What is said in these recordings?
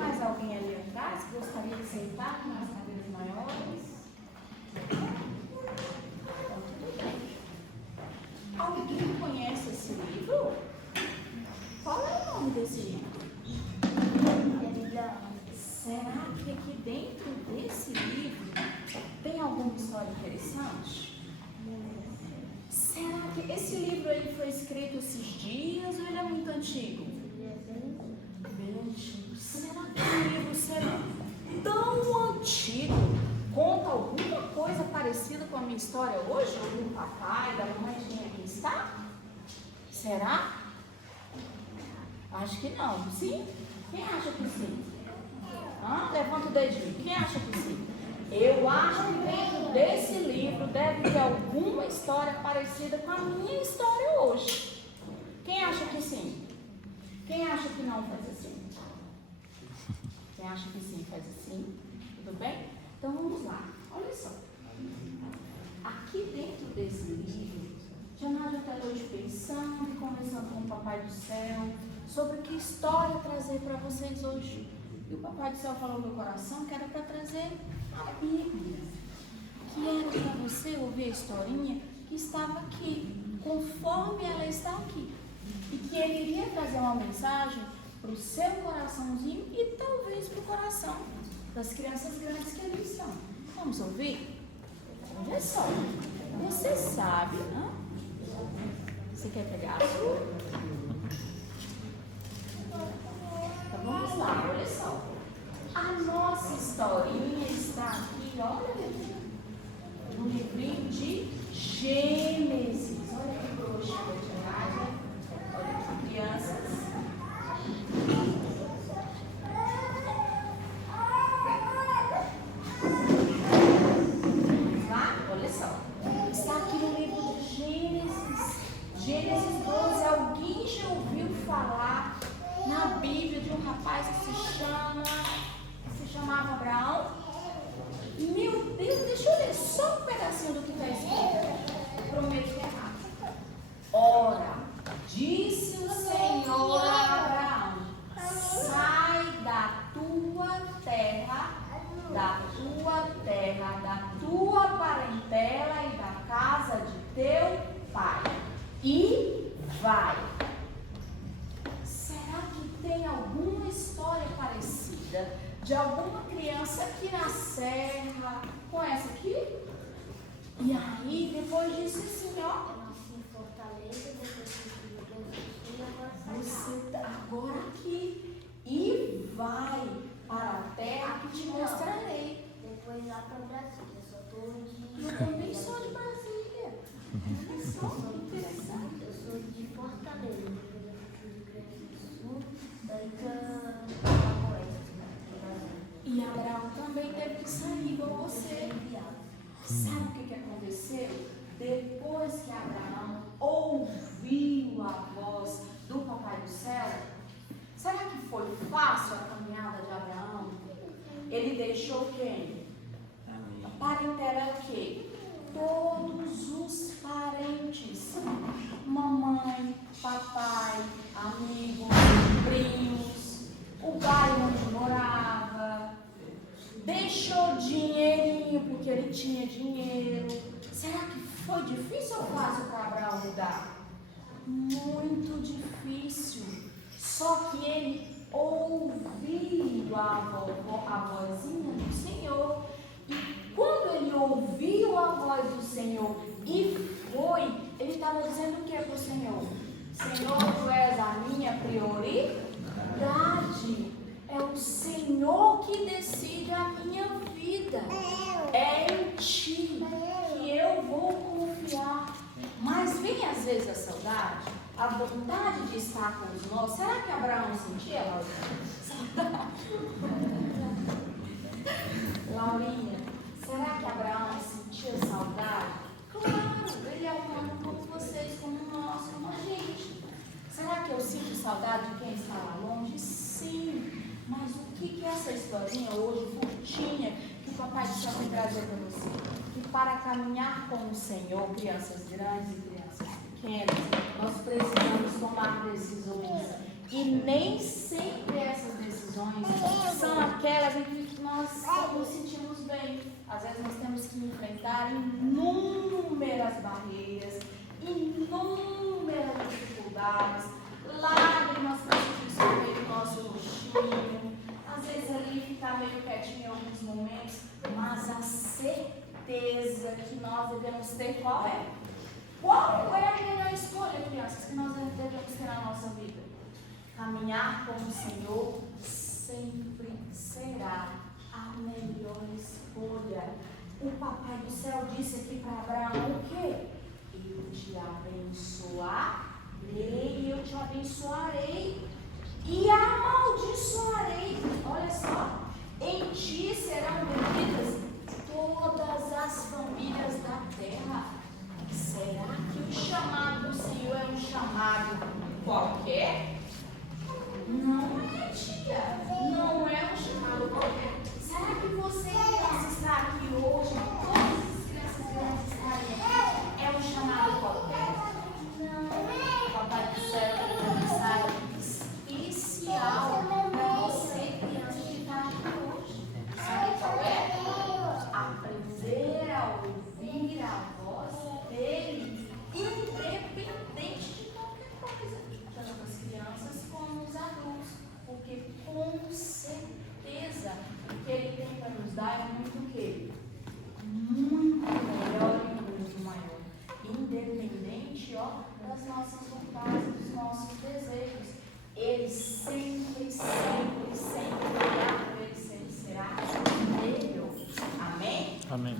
mais alguém ali atrás que gostaria de sentar nas cadeiras maiores? Então, tudo bem. Alguém conhece esse livro? Qual é o nome desse livro? Será que aqui dentro desse livro tem alguma história interessante? Será que esse livro aí foi escrito esses dias ou ele é muito antigo? Bem antigo. Será que o livro será tão antigo conta alguma coisa parecida com a minha história hoje? Ou do papai, da mamãe de quem aqui está? Será? Acho que não. Sim? Quem acha que sim? Levanta o dedinho. Quem acha que sim? Eu acho que dentro desse livro deve ter alguma história parecida com a minha história hoje. Quem acha que sim? Quem acha que não faz assim? Quem acha que sim faz assim? Tudo bem? Então vamos lá. Olha só. Aqui dentro desse livro, Janade até hoje pensando e conversando com o Papai do Céu sobre que história trazer para vocês hoje. E o Papai do Céu falou no meu coração que era para trazer a Bíblia, que era para você ouvir a historinha que estava aqui, conforme ela está aqui, e que ele iria trazer uma mensagem para o seu coraçãozinho e talvez para o coração das crianças grandes que ali estão. Vamos ouvir? Olha só, você sabe, Você quer pegar a sua? Então vamos lá, olha só. A nossa historinha está aqui, olha, no livrinho de Gênesis. Olha que broxura de imagem. Olha aqui, crianças. Vamos lá? Olha só. Está aqui no livro de Gênesis. Gênesis 12. Alguém já ouviu falar na Bíblia de um rapaz que se chamava Abraão? Meu Deus, deixa eu ler só um pedacinho do que está escrito. Eu prometo que é rápido. Ora, disse o Senhor a Abraão: sai da tua terra, da tua parentela e da casa de teu pai, e vai. Será que tem alguma história parecida de alguma criança aqui na serra com essa aqui? E aí, depois disso, assim, ó. Você tá agora aqui. E vai para a terra que te mostrarei. Depois lá para Brasília. Eu só estou de. Eu também sou de Brasília. Sou interessante. Eu sou de Fortaleza. Depois eu fui do Rio Grande do Sul. Daí para Oeste. E Abraão também teve que sair igual você. Sabe o que aconteceu? Depois que Abraão ouviu a voz do Papai do Céu, será que foi fácil a caminhada de Abraão? Ele deixou quem? A parentela é o quê? Todos os parentes. Mamãe, papai, amigos, primos, o bairro onde morava. Deixou dinheirinho porque ele tinha dinheiro. Será que foi difícil ou fácil para Abraão mudar? Muito difícil. Só que ele ouviu a vozinha do Senhor. E quando ele ouviu a voz do Senhor e foi, ele estava dizendo o que para o Senhor? Senhor, tu és a minha prioridade. É o Senhor que decide a minha vida. É em ti que eu vou confiar. Mas vem às vezes a saudade, a vontade de estar com os nossos. Será que Abraão sentia, Laurinha? Será que Abraão sentia saudade? Claro, ele é humano como vocês, como nós, como a gente. Será que eu sinto saudade de quem está lá longe? Sim. Mas o que é essa historinha hoje, curtinha, que o Papai do Céu tem trazer para você? Que para caminhar com o Senhor, crianças grandes e crianças pequenas, nós precisamos tomar decisões. E nem sempre essas decisões são aquelas em que nós nos sentimos bem. Às vezes nós temos que enfrentar inúmeras barreiras, inúmeras dificuldades, lágrimas para se escorrer do nosso rostinho, às vezes ali ficar meio quietinho em alguns momentos, mas a certeza que nós devemos ter qual é? Qual é a melhor escolha, crianças, que nós devemos ter na nossa vida? Caminhar com o Senhor sempre será a melhor escolha. O Papai do Céu disse aqui para Abraão o quê? Eu te abençoarei, eu te abençoarei e amaldiçoarei. Olha só, em ti serão benditas todas as famílias da terra. Será que o chamado do Senhor é um chamado qualquer? Não é, tia. Não é um chamado qualquer. Será que você que está aqui hoje, todas as crianças que estarem aqui, é um chamado qualquer? Não. O Papai do Céu tem uma mensagem especial para você, criança que está aqui hoje. Sabe qual é? Aprender a ouvir a voz dele, independente de qualquer coisa, tanto as crianças como os adultos, porque com certeza o que ele tem para nos dar é muito o quê? Muito melhor e muito maior, independente das nossas vontades, dos nossos desejos. Ele sempre, sempre, sempre virá, ele sempre será melhor. Amém? Amém.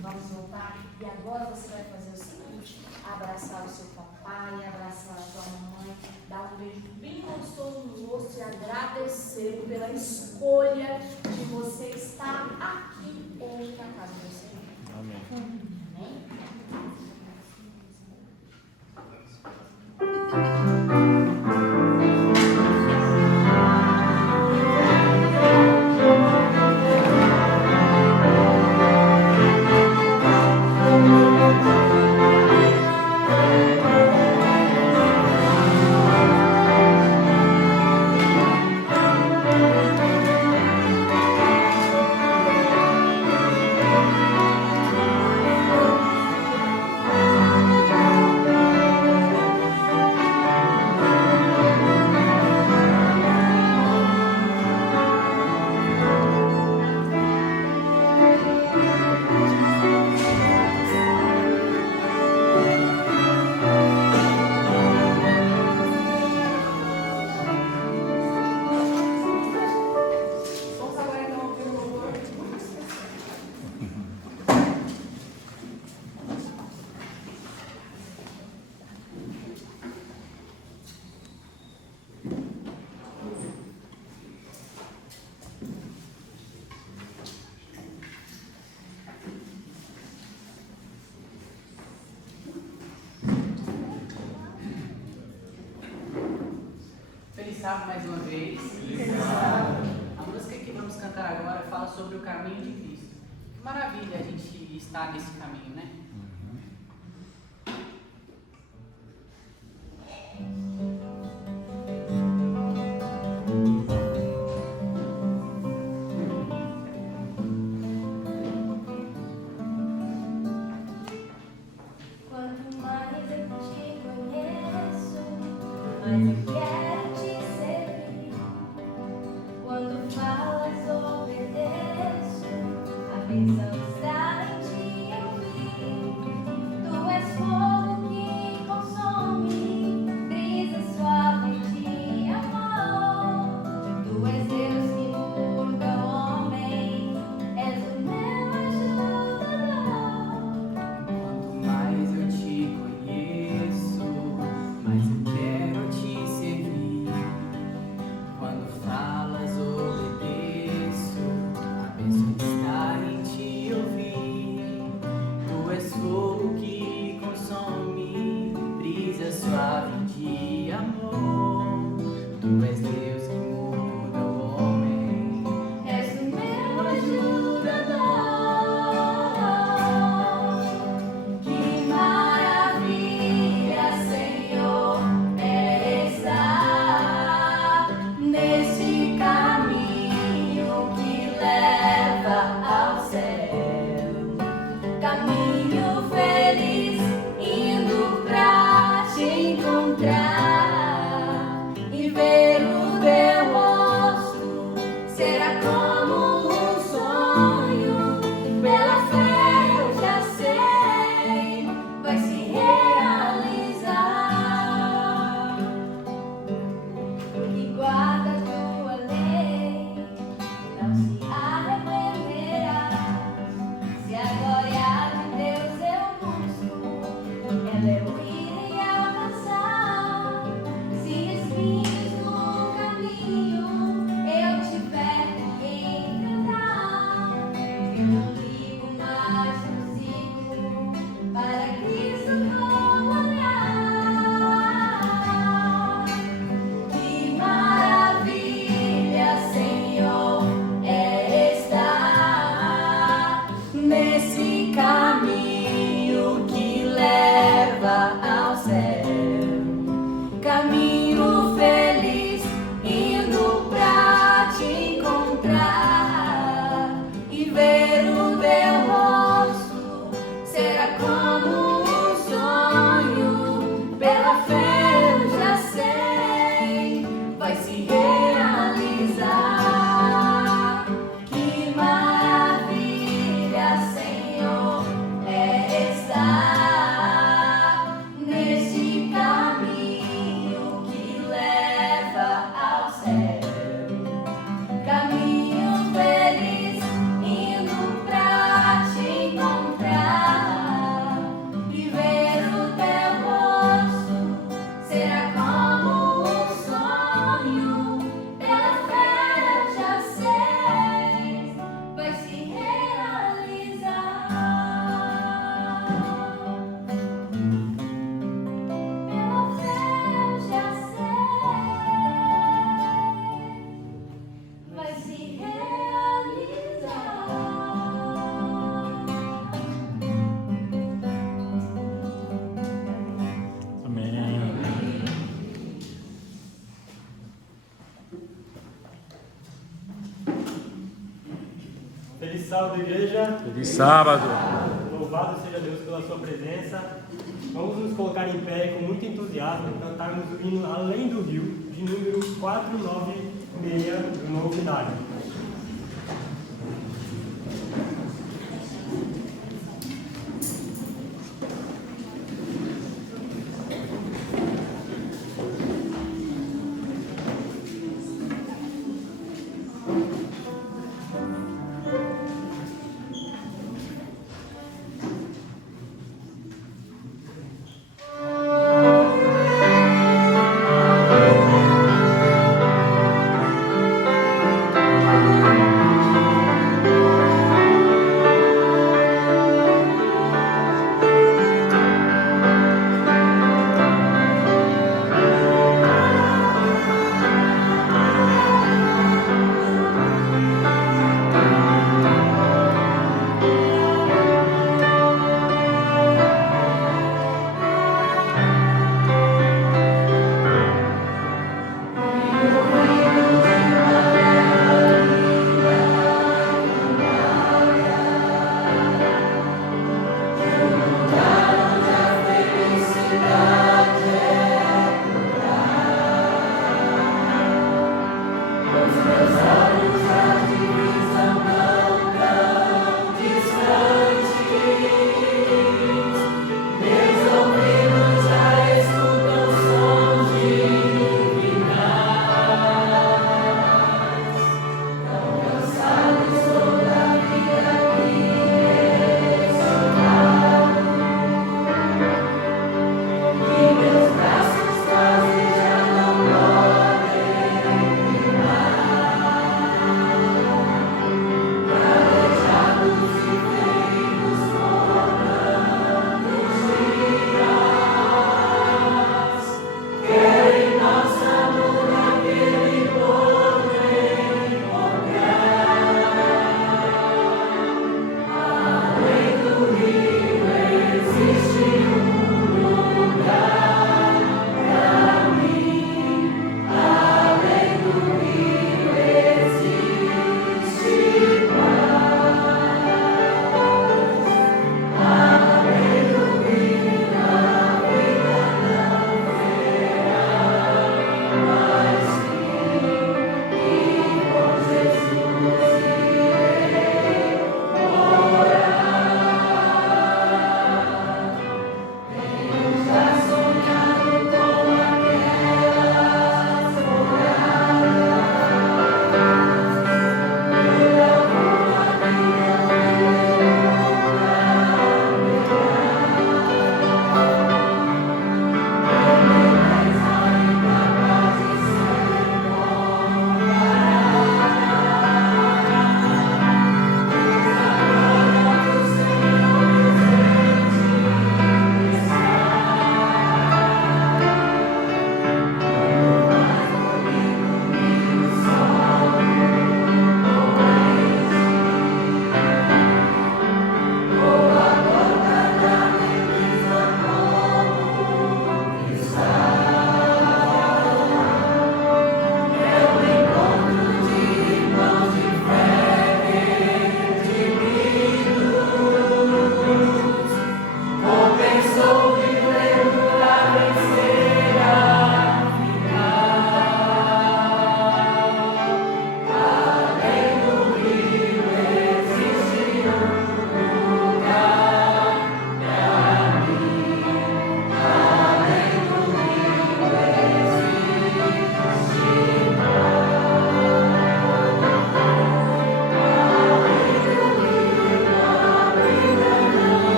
Vamos voltar e agora você vai fazer o seguinte: abraçar o seu papai, abraçar a sua mamãe, dar um beijo bem gostoso no rosto e agradecer pela escolha de você estar aqui hoje na casa do Senhor. Amém. Amém? Sábado mais uma vez. A música que vamos cantar agora fala sobre o caminho de Cristo. Que maravilha a gente estar nesse caminho, né? Quanto mais eu te conheço, mais eu quero te servir. Quando falas, obedeço. A bênção está em ti ouvir. Tu és fogo que consome, brisa suave de amor. Tu és Deus que muda o homem, és o meu ajudador. Quanto mais eu te conheço, mais eu quero te servir. Quando falas, obedeço. A bênção está em te ouvir. Tu és fogo que consome, brisa suave de amor. Tu és Deus que muda o homem. És o meu ajudador. Que maravilha, Senhor, é estar neste caminho. Feliz sábado, igreja. Feliz sábado. Louvado seja Deus pela sua presença. Vamos nos colocar em pé e com muito entusiasmo cantarmos o hino Além do Rio, de número 496 do Novo Inário.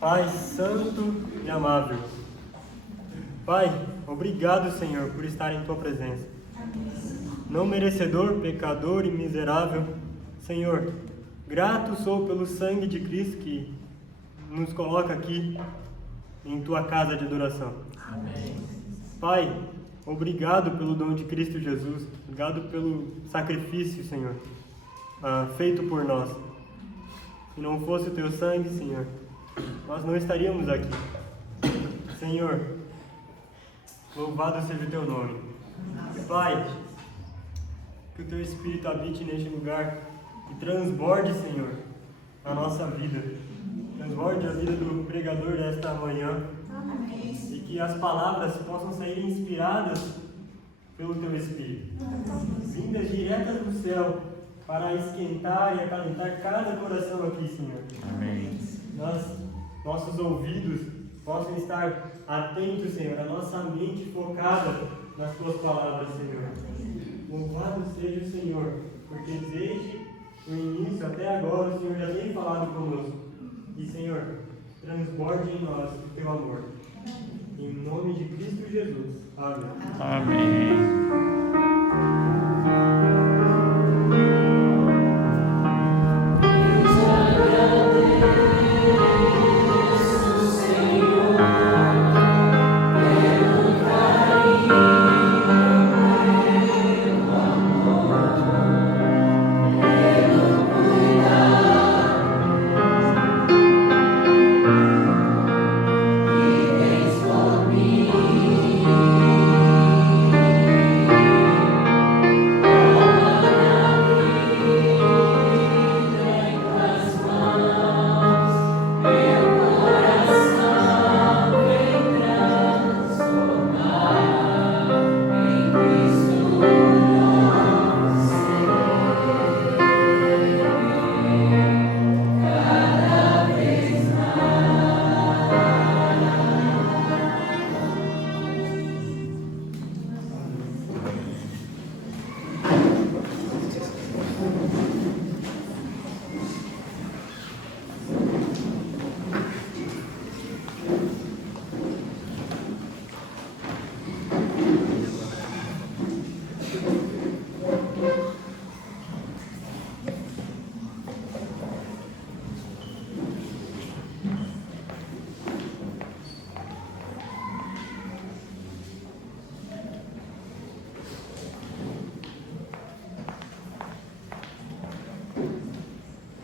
Pai santo e amável. Pai, obrigado, Senhor, por estar em Tua presença. Não merecedor, pecador e miserável, Senhor, Grato sou pelo sangue de Cristo que nos coloca aqui em tua casa de adoração. Amém. Pai, obrigado pelo dom de Cristo Jesus. Obrigado pelo sacrifício, Senhor, feito por nós. Se não fosse o teu sangue, Senhor, nós não estaríamos aqui. Senhor, louvado seja o teu nome. Pai, que o teu Espírito habite neste lugar e transborde, Senhor, a nossa vida. Transborde a vida do pregador desta manhã. E que as palavras possam sair inspiradas pelo teu Espírito, vindas diretas do céu, para esquentar e acalentar cada coração aqui, Senhor. Amém. Nossos ouvidos possam estar atentos, Senhor, a nossa mente focada nas tuas palavras, Senhor. Louvado seja o Senhor, porque desde o início até agora o Senhor já tem falado conosco. E, Senhor, transborde em nós o teu amor. Em nome de Cristo Jesus. Amém. Amém.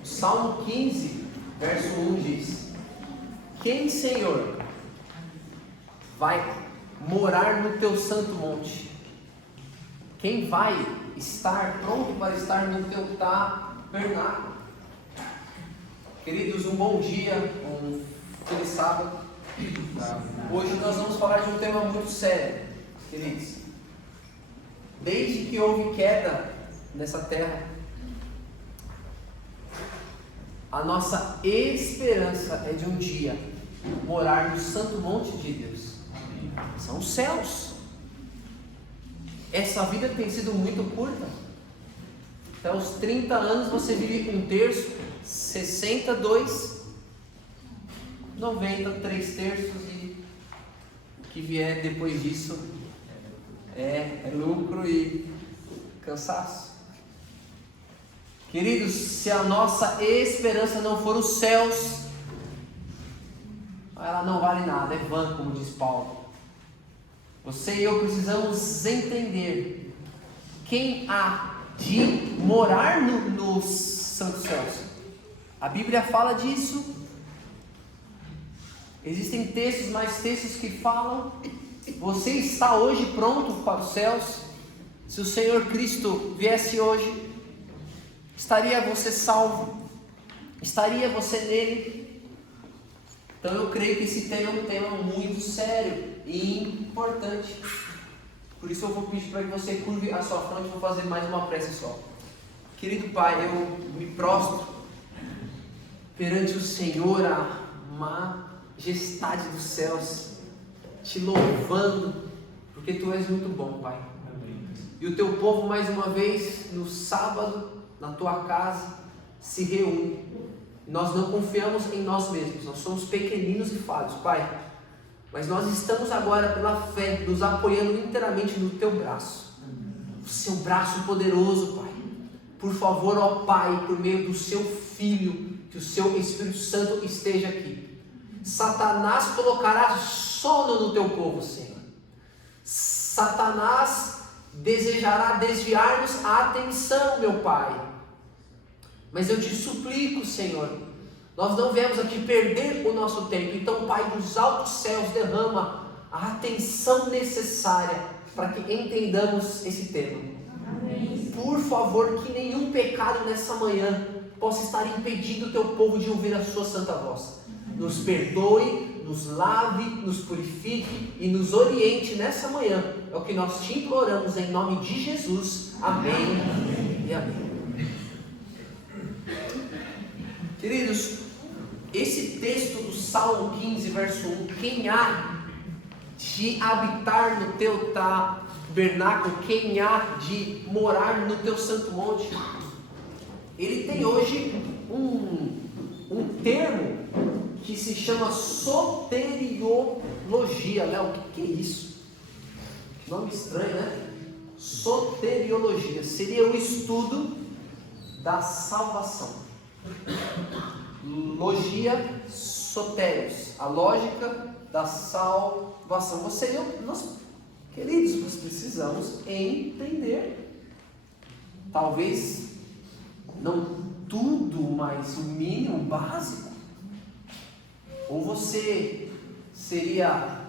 Salmo 15, verso 1 diz: Quem, Senhor, vai morar no teu santo monte? Quem vai estar pronto para estar no teu tabernáculo? Queridos, um bom dia, um feliz sábado. Hoje nós vamos falar de um tema muito sério, queridos. Desde que houve queda nessa terra, a nossa esperança é de um dia morar no santo monte de Deus. São os céus. Essa vida tem sido muito curta. Até os 30 anos você vive um terço, 62, 90, 3 terços, e o que vier depois disso é lucro e cansaço. Queridos, se a nossa esperança não for os céus, ela não vale nada, é vã, como diz Paulo. Você e eu precisamos entender quem há de morar nos santos céus. A Bíblia fala disso. Existem textos, mais textos que falam. Você está hoje pronto para os céus? Se o Senhor Cristo viesse hoje, estaria você salvo? Estaria você nele? Então eu creio que esse tema é um tema muito sério e importante. Por isso eu vou pedir para que você curve a sua fronte e vou fazer mais uma prece só. Querido Pai, eu me prostro perante o Senhor, a majestade dos céus, te louvando, porque Tu és muito bom, Pai. E o Teu povo mais uma vez no sábado, na Tua casa, se reúne. Nós não confiamos em nós mesmos, nós somos pequeninos e falhos, Pai, mas nós estamos agora pela fé, nos apoiando inteiramente no Teu braço, o Seu braço poderoso, Pai. Por favor, ó Pai, por meio do seu Filho, que o seu Espírito Santo esteja aqui. Satanás colocará sono no teu povo, Senhor. Satanás desejará desviar-nos a atenção, meu Pai. Mas eu te suplico, Senhor, nós não viemos aqui perder o nosso tempo. Então, Pai dos altos céus, derrama a atenção necessária para que entendamos esse tema. Amém. Por favor, que nenhum pecado nessa manhã possa estar impedindo o teu povo de ouvir a sua santa voz. Nos perdoe, nos lave, nos purifique e nos oriente nessa manhã. É o que nós te imploramos em nome de Jesus. Amém, amém. E amém. Queridos, esse texto do Salmo 15, verso 1, quem há de habitar no teu tabernáculo, quem há de morar no teu santo monte, ele tem hoje um termo que se chama soteriologia. Léo, o que é isso? Nome estranho, né? Soteriologia seria o estudo da salvação. Logia, sotérios, a lógica da salvação. Você e eu, nós, queridos, nós precisamos entender, talvez não tudo, mas o mínimo, básico. Ou você seria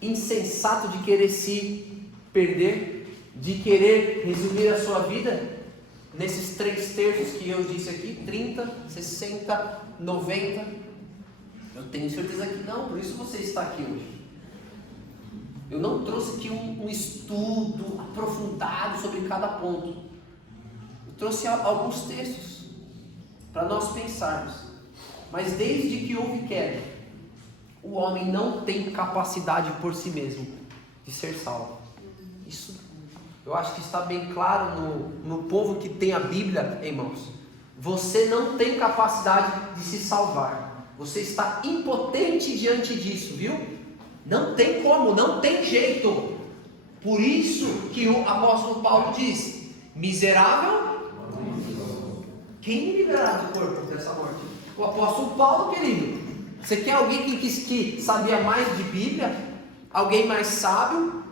insensato de querer se perder, de querer resumir a sua vida nesses 3 terços que eu disse aqui, 30, 60, 90. Eu tenho certeza que não, por isso você está aqui hoje. Eu não trouxe aqui um estudo aprofundado sobre cada ponto. Eu trouxe alguns textos para nós pensarmos. Mas desde que houve queda, o homem não tem capacidade por si mesmo de ser salvo. Isso eu acho que está bem claro no povo que tem a Bíblia, irmãos. Você não tem capacidade de se salvar. Você está impotente diante disso, viu? Não tem como, não tem jeito. Por isso que o apóstolo Paulo diz: miserável, quem me liberará do corpo dessa morte? O apóstolo Paulo, querido. Você quer alguém que sabia mais de Bíblia? Alguém mais sábio?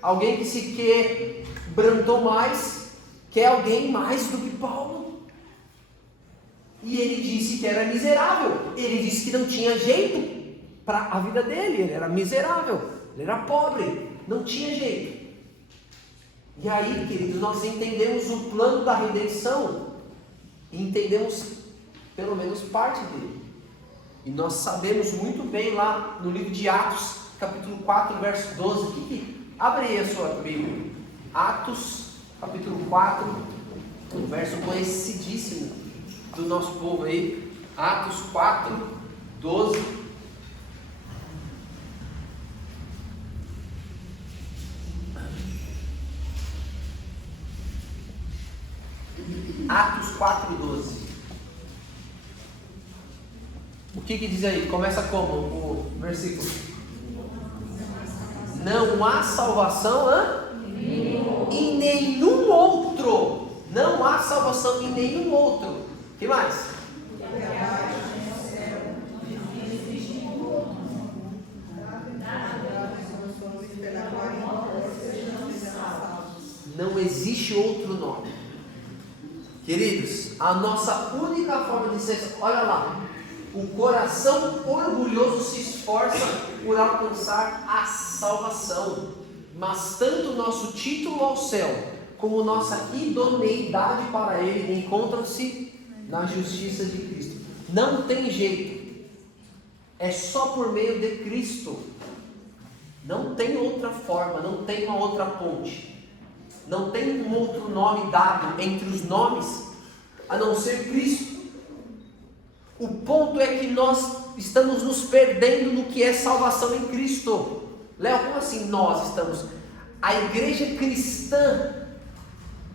Alguém que se quebrou mais? Quer alguém mais do que Paulo? E ele disse que era miserável. Ele disse que não tinha jeito para a vida dele. Ele era miserável, ele era pobre, não tinha jeito. E aí, queridos, nós entendemos o plano da redenção e entendemos pelo menos parte dele. E nós sabemos muito bem lá no livro de Atos, capítulo 4, verso 12. Abre aí a sua Bíblia. Atos, capítulo 4, um verso conhecidíssimo do nosso povo aí. Atos 4, 12. Atos 4, 12. O que diz aí? Começa como o versículo? Não há salvação em nenhum outro. Não há salvação em nenhum outro. O que mais? Não existe outro nome. Queridos, a nossa única forma de ser, olha lá, o coração orgulhoso se esforça por alcançar a salvação, mas tanto o nosso título ao céu, como nossa idoneidade para ele, encontram-se na justiça de Cristo. Não tem jeito, é só por meio de Cristo, não tem outra forma, não tem uma outra ponte, não tem um outro nome dado entre os nomes, a não ser Cristo. O ponto é que nós estamos nos perdendo no que é salvação em Cristo. Léo, como assim nós estamos? A igreja cristã,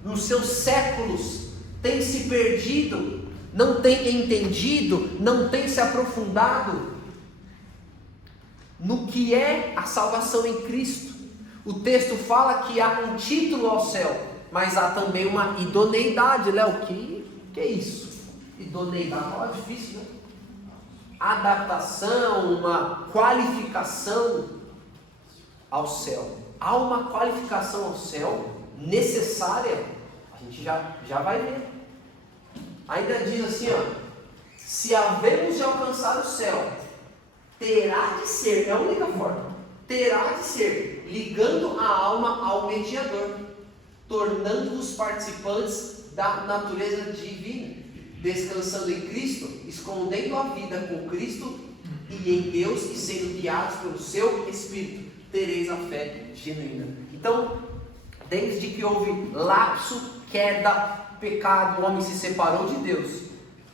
nos seus séculos, tem se perdido, não tem entendido, não tem se aprofundado no que é a salvação em Cristo. O texto fala que há um título ao céu, mas há também uma idoneidade. Léo, que é isso? Idoneidade, ó, difícil, né? Adaptação, uma qualificação ao céu. Há uma qualificação ao céu necessária, a gente já vai ver. Ainda diz assim, ó: se havemos de alcançar o céu, terá de ser, é a única forma, terá de ser ligando a alma ao mediador, tornando-vos participantes da natureza divina, descansando em Cristo, escondendo a vida com Cristo e em Deus, e sendo guiados pelo seu Espírito, tereis a fé genuína. Então, desde que houve lapso, queda, pecado, o homem se separou de Deus.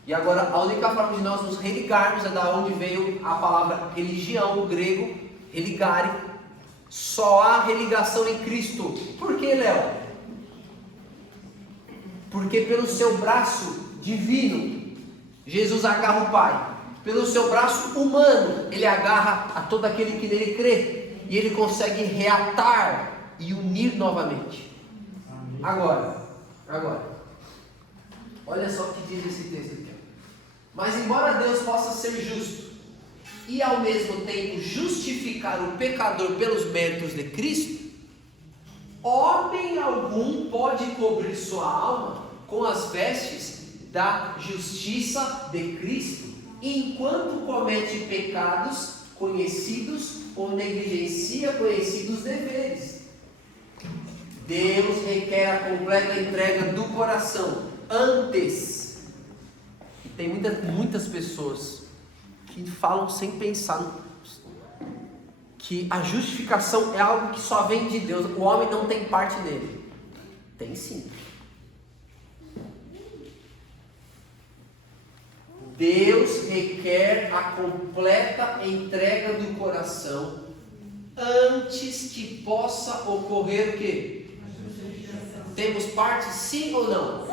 E agora a única forma de nós nos religarmos é da onde veio a palavra religião, o grego, religare. Só há religação em Cristo. Por que, Léo? Porque pelo seu braço divino, Jesus agarra o Pai. Pelo seu braço humano, ele agarra a todo aquele que nele crê. E ele consegue reatar e unir novamente. Agora, olha só o que diz esse texto aqui. Mas embora Deus possa ser justo e ao mesmo tempo justificar o pecador pelos méritos de Cristo, homem algum pode cobrir sua alma com as vestes da justiça de Cristo, enquanto comete pecados conhecidos ou negligencia conhecidos deveres. Deus requer a completa entrega do coração antes. E tem muitas pessoas que falam sem pensar que a justificação é algo que só vem de Deus, o homem não tem parte nele. Tem sim. Deus requer a completa entrega do coração antes que possa ocorrer o quê? Temos parte sim ou não?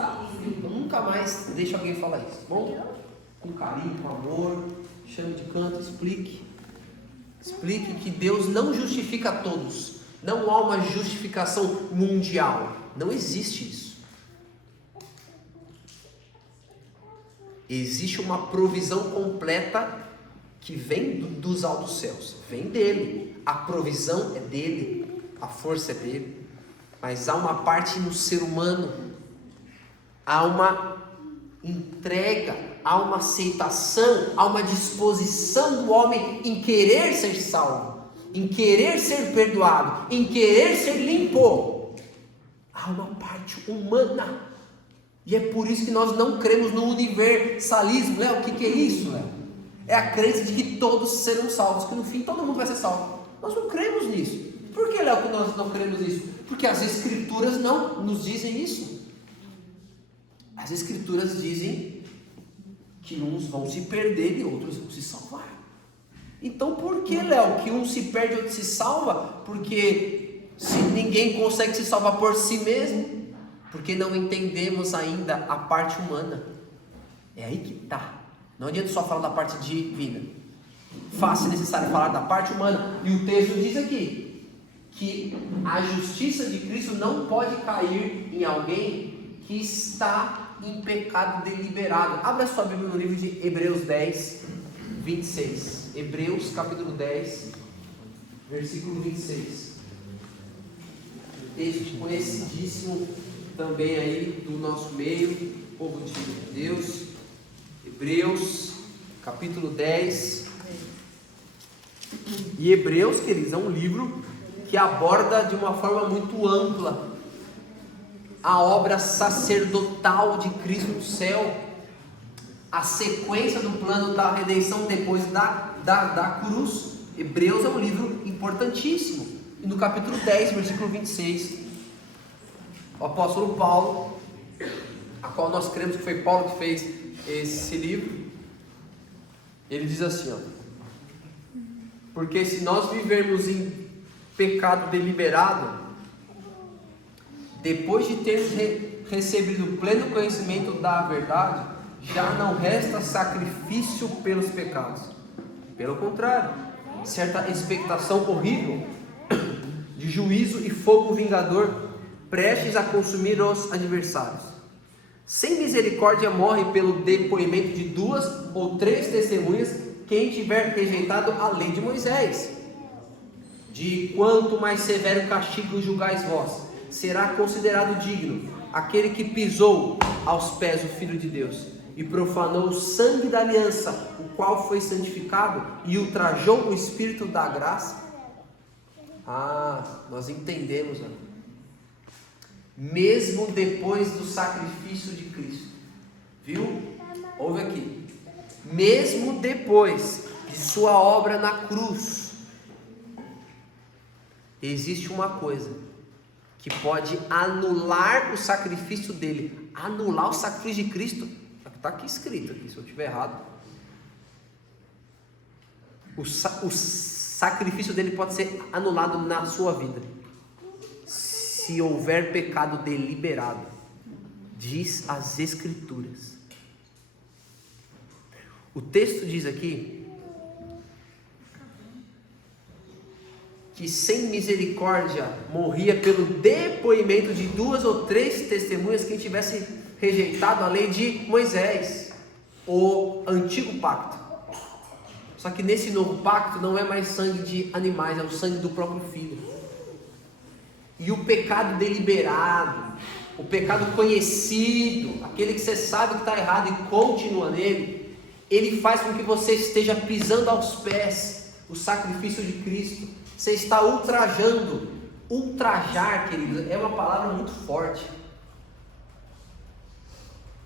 Nunca mais deixe alguém falar isso, bom? Com carinho, com amor, chame de canto, explique que Deus não justifica todos. Não há uma justificação mundial, não existe isso. Existe uma provisão completa que vem dos altos céus, vem dele, a provisão é dele, a força é dele, mas há uma parte no ser humano, há uma entrega, há uma aceitação, há uma disposição do homem em querer ser salvo, em querer ser perdoado, em querer ser limpo. Há uma parte humana. E é por isso que nós não cremos no universalismo. Léo, o que é isso, Léo? É a crença de que todos serão salvos, que no fim todo mundo vai ser salvo. Nós não cremos nisso. Por que, Léo, que nós não cremos nisso? Porque as Escrituras não nos dizem isso. As Escrituras dizem que uns vão se perder e outros vão se salvar. Então por que, Léo, que um se perde e outro se salva? Porque se ninguém consegue se salvar por si mesmo, porque não entendemos ainda a parte humana. É aí que está. Não adianta só falar da parte divina. Faz-se necessário falar da parte humana. E o texto diz aqui que a justiça de Cristo não pode cair em alguém que está em pecado deliberado. Abra sua Bíblia no livro de Hebreus 10, 26. Hebreus capítulo 10, versículo 26. Texto conhecidíssimo também aí do nosso meio, povo de Deus. Hebreus capítulo 10. E Hebreus, queridos, é um livro que aborda de uma forma muito ampla a obra sacerdotal de Cristo no céu, a sequência do plano da redenção depois da cruz. Hebreus é um livro importantíssimo. E no capítulo 10, versículo 26, o apóstolo Paulo, a qual nós cremos que foi Paulo que fez esse livro, ele diz assim, ó: porque se nós vivermos em pecado deliberado, depois de termos recebido pleno conhecimento da verdade, já não resta sacrifício pelos pecados. Pelo contrário, certa expectação horrível de juízo e fogo vingador prestes a consumir os adversários. Sem misericórdia morre pelo depoimento de 2 ou 3 testemunhas quem tiver rejeitado a lei de Moisés. De quanto mais severo castigo julgais vós, será considerado digno aquele que pisou aos pés o Filho de Deus e profanou o sangue da aliança, o qual foi santificado, e ultrajou o Espírito da graça. Nós entendemos, né? Mesmo depois do sacrifício de Cristo, viu? Ouve aqui. Mesmo depois de sua obra na cruz, existe uma coisa que pode anular o sacrifício dele. Anular o sacrifício de Cristo. Está aqui escrito, aqui, se eu estiver errado. O sacrifício dele pode ser anulado na sua vida, se houver pecado deliberado, diz as Escrituras. O texto diz aqui que sem misericórdia morria pelo depoimento de 2 ou 3 testemunhas quem tivesse rejeitado a lei de Moisés, o antigo pacto. Só que nesse novo pacto não é mais sangue de animais, é o sangue do próprio Filho. E o pecado deliberado, o pecado conhecido, aquele que você sabe que está errado e continua nele, ele faz com que você esteja pisando aos pés o sacrifício de Cristo. Você está ultrajando. Ultrajar, queridos, é uma palavra muito forte.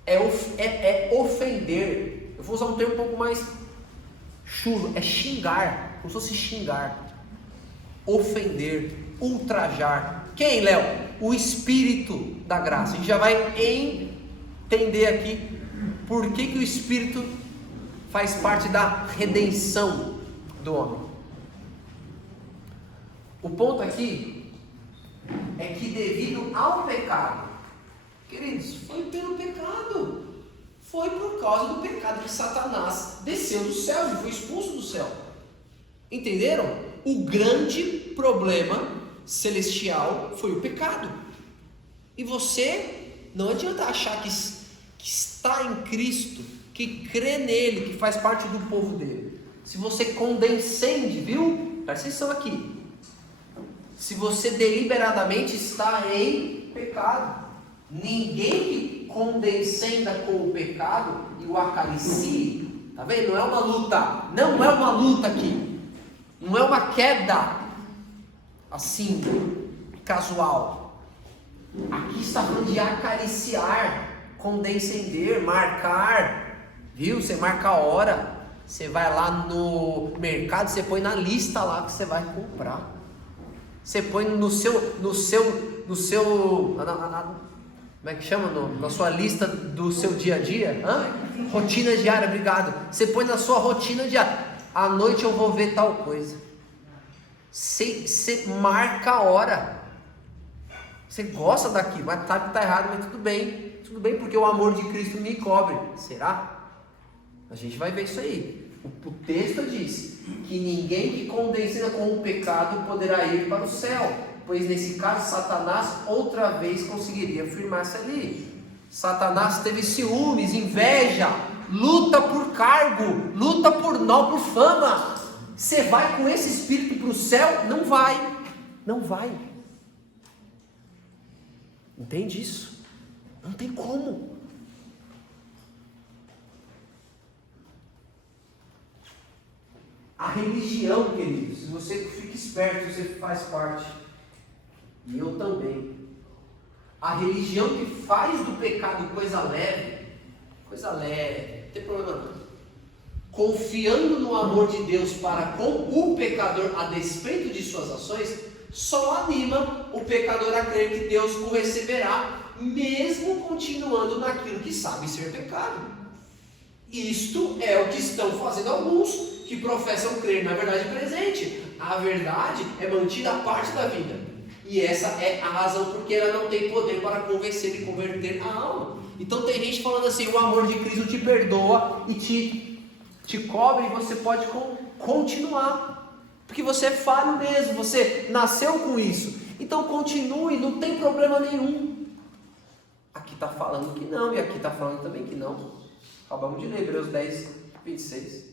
É ofender. Eu vou usar um termo um pouco mais chulo. É xingar, como se fosse xingar. Ofender, ultrajar. Quem, Léo? O Espírito da graça. A gente já vai entender aqui por que o Espírito faz parte da redenção do homem. O ponto aqui é que devido ao pecado, queridos, foi pelo pecado, foi por causa do pecado que Satanás desceu do céu e foi expulso do céu. Entenderam? O grande problema celestial foi o pecado. E você não adianta achar que está em Cristo, que crê nele, que faz parte do povo dele. Se você condescende, viu? Presta atenção aqui. Se você deliberadamente está em pecado, ninguém que condescenda com o pecado e o acaricie, tá vendo? Não é uma luta, não é uma luta aqui, não é uma queda assim, casual. Aqui está falando de acariciar, condescender, marcar, viu? Você marca a hora, você vai lá no mercado, você põe na lista lá que você vai comprar. Você põe no seu, como é que chama? Na sua lista do seu dia a dia? Rotina diária, obrigado. Você põe na sua rotina diária. À noite eu vou ver tal coisa. Você marca a hora. Você gosta daquilo, mas sabe que está errado, mas tudo bem. Tudo bem, porque o amor de Cristo me cobre. Será? A gente vai ver isso aí. O texto diz que ninguém que condena com o pecado poderá ir para o céu, pois nesse caso Satanás outra vez conseguiria afirmar-se ali. Satanás teve ciúmes, inveja, luta por cargo, luta por nome, por fama. Você vai com esse espírito para o céu? Não vai, não vai. Entende isso? Não tem como. A religião, queridos, se você fica esperto, você faz parte, e eu também. A religião que faz do pecado coisa leve, não tem problema não. Confiando no amor de Deus para com o pecador a despeito de suas ações, só anima o pecador a crer que Deus o receberá, mesmo continuando naquilo que sabe ser pecado. Isto é o que estão fazendo alguns que professam crer na verdade presente. A verdade é mantida a parte da vida, e essa é a razão porque ela não tem poder para convencer e converter a alma. Então tem gente falando assim: o amor de Cristo te perdoa e te cobre, e você pode continuar, porque você é falho mesmo, você nasceu com isso. Então continue, não tem problema nenhum. Aqui está falando que não, e aqui está falando também que não. Acabamos de ler Hebreus 10, 26.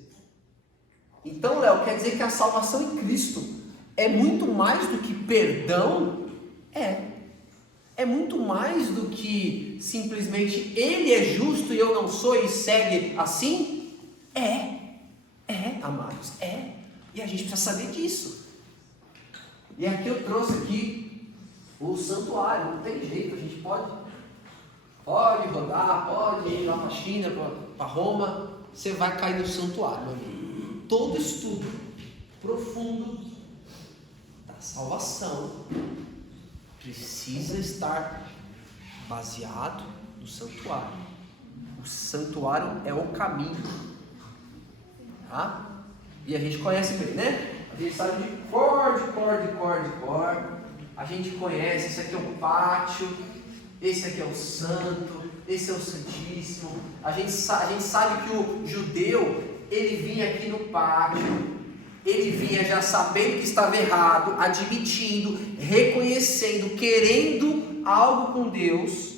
Então, Léo, quer dizer que a salvação em Cristo é muito mais do que perdão? É muito mais do que simplesmente Ele é justo e eu não sou e segue assim? Amados, E a gente precisa saber disso. E aqui eu trouxe aqui o santuário, não tem jeito, a gente pode rodar, pode ir lá para a China, para Roma, você vai cair no santuário, meu amigo. Todo estudo profundo da salvação precisa estar baseado no santuário. O santuário é o caminho, tá? E a gente conhece bem, né? A gente sabe de cor. A gente conhece, esse aqui é o pátio, esse aqui é o santo, esse é o santíssimo. A gente sabe que o judeu, ele vinha aqui no pátio, ele vinha já sabendo que estava errado, admitindo, reconhecendo, querendo algo com Deus,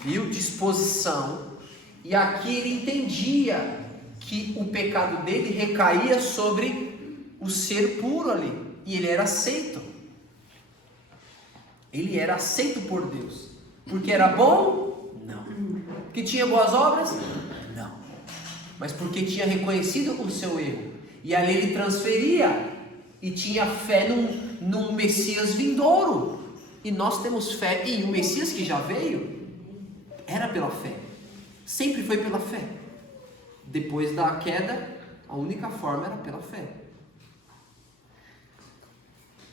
viu? Disposição. E aqui ele entendia que o pecado dele recaía sobre o ser puro ali, e ele era aceito. Ele era aceito por Deus, porque era bom? Não. Porque tinha boas obras? Não. Mas porque tinha reconhecido o seu erro, e ali ele transferia, e tinha fé num Messias vindouro, e nós temos fé em um Messias que já veio, era pela fé, sempre foi pela fé. Depois da queda, a única forma era pela fé.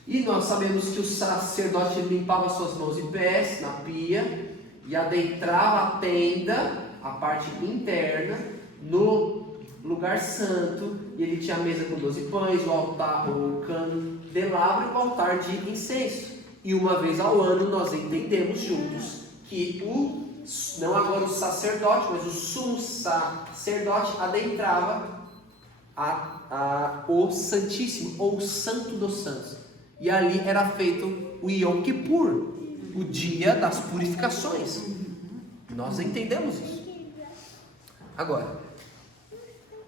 E nós sabemos que o sacerdote limpava suas mãos e pés na pia e adentrava a tenda, a parte interna, no lugar santo, e ele tinha a mesa com 12 pães, o altar, o candelabro e o altar de incenso. E uma vez ao ano nós entendemos juntos que não agora o sacerdote, mas o sumo sacerdote adentrava o Santíssimo, ou o Santo dos Santos. E ali era feito o Yom Kippur, o dia das purificações. Nós entendemos isso. Agora,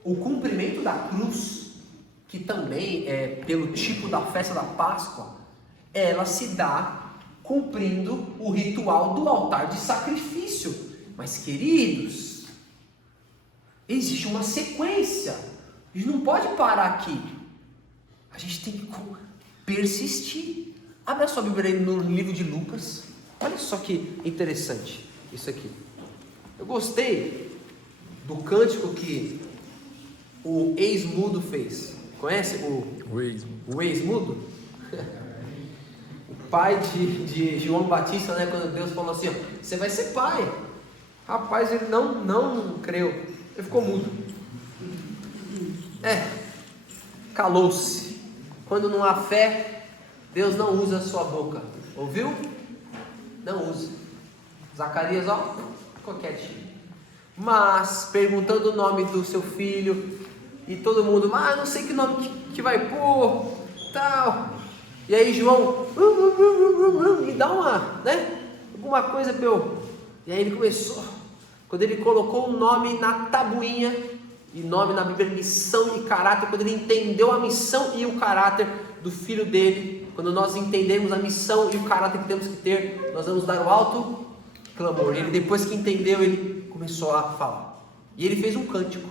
o cumprimento da cruz, que também é pelo tipo da festa da Páscoa, ela se dá cumprindo o ritual do altar de sacrifício. Mas, queridos, existe uma sequência. A gente não pode parar aqui. A gente tem que persistir. Abra sua Bíblia aí no livro de Lucas. Olha só que interessante isso aqui. Eu gostei do cântico que o ex-mudo fez. Conhece o ex-mudo? O pai de João Batista, né? Quando Deus falou assim, ó, você vai ser pai. Rapaz, ele não creu. Ele ficou mudo. Calou-se. Quando não há fé, Deus não usa a sua boca. Ouviu? Não usa. Zacarias, ó, ficou quietinho. Mas, perguntando o nome do seu filho, e todo mundo, não sei que nome que vai pôr, tal. E aí João, me dá alguma coisa para eu... E aí ele começou, quando ele colocou o nome na tabuinha, e nome na Bíblia, missão e caráter, quando ele entendeu a missão e o caráter do filho dele, quando nós entendemos a missão e o caráter que temos que ter, nós vamos dar o alto clamor. E ele, depois que entendeu, ele começou a falar. E ele fez um cântico.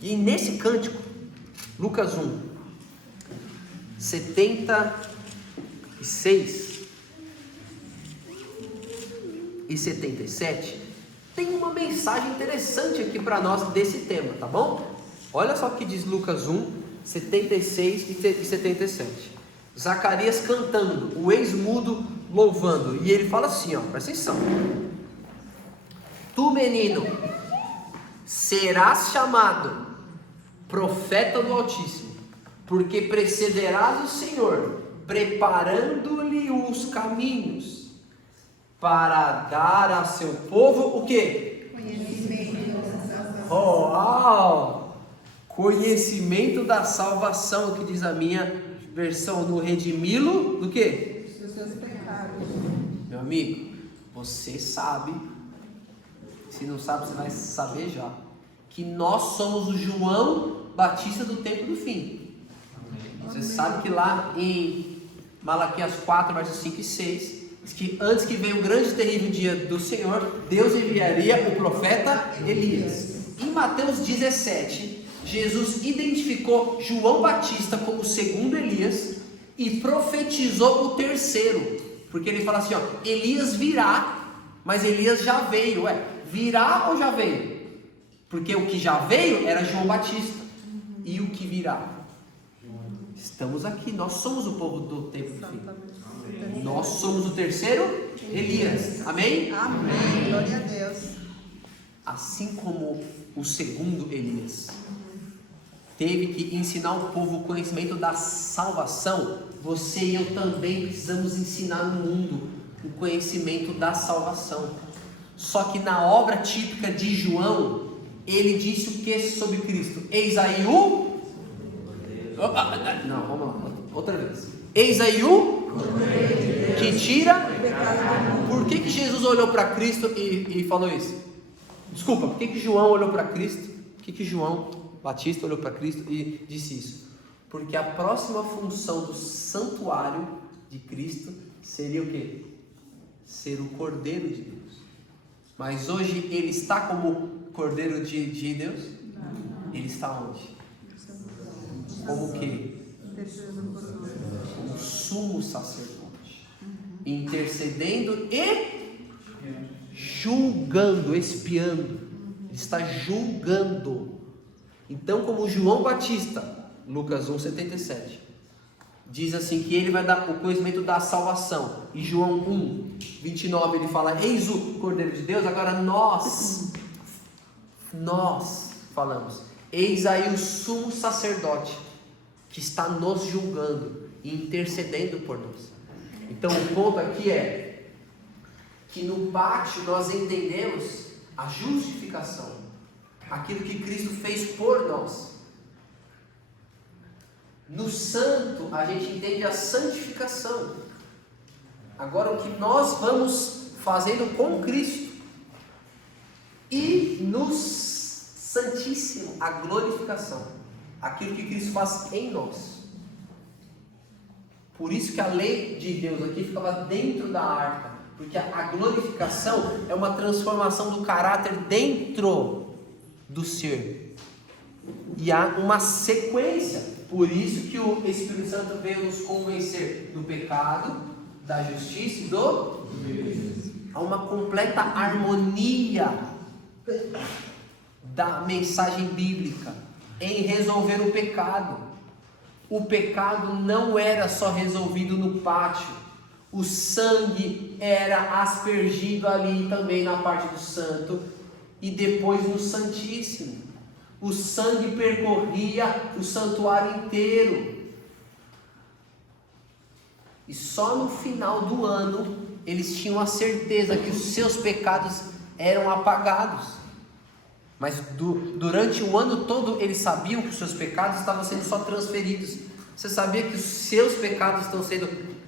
E nesse cântico, Lucas 1, 76 e 77, tem uma mensagem interessante aqui para nós desse tema, tá bom? Olha só o que diz Lucas 1, 76 e 77. Zacarias cantando, o ex-mudo louvando, e ele fala assim, ó, presta atenção. Tu, menino, serás chamado profeta do Altíssimo, porque precederás o Senhor, preparando-lhe os caminhos, para dar a seu povo o quê? Conhecimento da salvação, que diz a minha versão, no redimi-lo do quê? Meu amigo, você sabe, se não sabe, você vai saber já, que nós somos o João Batista do tempo do fim. Você sabe que lá em Malaquias 4, versos 5 e 6, diz que antes que venha o grande e terrível dia do Senhor, Deus enviaria o profeta Elias. Em Mateus 17, Jesus identificou João Batista como o segundo Elias e profetizou o terceiro, porque ele fala assim, ó, Elias virá, mas Elias já veio. Virá ou já veio? Porque o que já veio era João Batista, e o que virá? Estamos aqui, nós somos o povo do tempo do fim. Nós somos o terceiro Elias, amém? Amém, glória a Deus. Assim como o segundo Elias teve que ensinar o povo o conhecimento da salvação, você e eu também precisamos ensinar no mundo o conhecimento da salvação. Só que na obra típica de João, ele disse o que sobre Cristo? Eis aí o... Não, vamos lá, outra vez. Eis aí o que tira... Por que Jesus olhou para Cristo e falou isso? Desculpa, por que João olhou para Cristo? Por que João Batista olhou para Cristo e disse isso? Porque a próxima função do santuário de Cristo seria o quê? Ser o Cordeiro de Deus. Mas hoje ele está como Cordeiro de Deus? Não. Ele está onde? Como o quê? Como sumo sacerdote, intercedendo e julgando, espiando. Ele está julgando. Então, como João Batista, Lucas 1,77, diz assim que ele vai dar o conhecimento da salvação, e João 1,29 ele fala, eis o Cordeiro de Deus. Agora nós falamos, eis aí o sumo sacerdote, que está nos julgando e intercedendo por nós. Então o ponto aqui é que no pátio nós entendemos a justificação, aquilo que Cristo fez por nós. No santo a gente entende a santificação. Agora o que nós vamos fazendo com Cristo, e no santíssimo a glorificação, aquilo que Cristo faz em nós. Por isso que a lei de Deus aqui ficava dentro da arca, porque a glorificação é uma transformação do caráter dentro do ser, e há uma sequência. Por isso que o Espírito Santo veio nos convencer do pecado, da justiça e do... Há uma completa harmonia da mensagem bíblica em resolver o pecado. O pecado não era só resolvido no pátio, o sangue era aspergido ali também na parte do santo e depois no santíssimo. O sangue percorria o santuário inteiro, e só no final do ano eles tinham a certeza que os seus pecados eram apagados. Mas durante o ano todo eles sabiam que os seus pecados estavam sendo só transferidos. Você sabia que os seus pecados estão sendo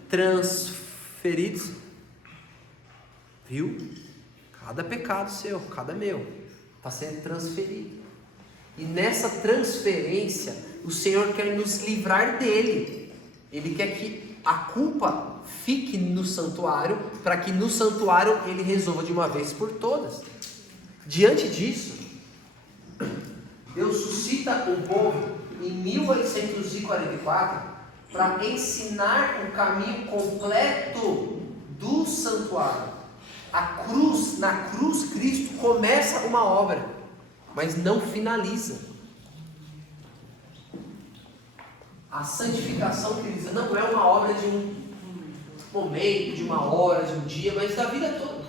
transferidos? Viu? Cada pecado seu, cada meu, está sendo transferido. E nessa transferência o Senhor quer nos livrar dele. Ele quer que a culpa fique no santuário, para que no santuário ele resolva de uma vez por todas. Diante disso, Deus suscita um povo em 1844 para ensinar o caminho completo do santuário. Na cruz Cristo começa uma obra, mas não finaliza. A santificação, queridos, não é uma obra de um momento, de uma hora, de um dia, mas da vida toda.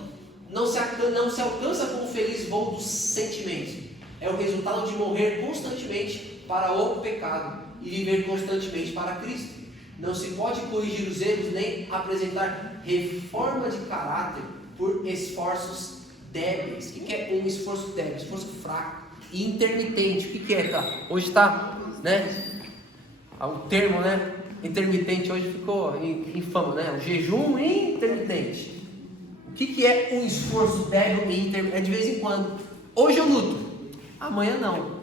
Não se alcança com o feliz voo dos sentimentos. É o resultado de morrer constantemente para o pecado e viver constantemente para Cristo. Não se pode corrigir os erros nem apresentar reforma de caráter por esforços débeis. O que é um esforço débil? Esforço fraco e intermitente. O que é? Hoje está, né? O termo, né? Intermitente hoje ficou infame, né? O jejum intermitente. O que é um esforço débil e intermitente? É de vez em quando. Hoje eu luto, amanhã não.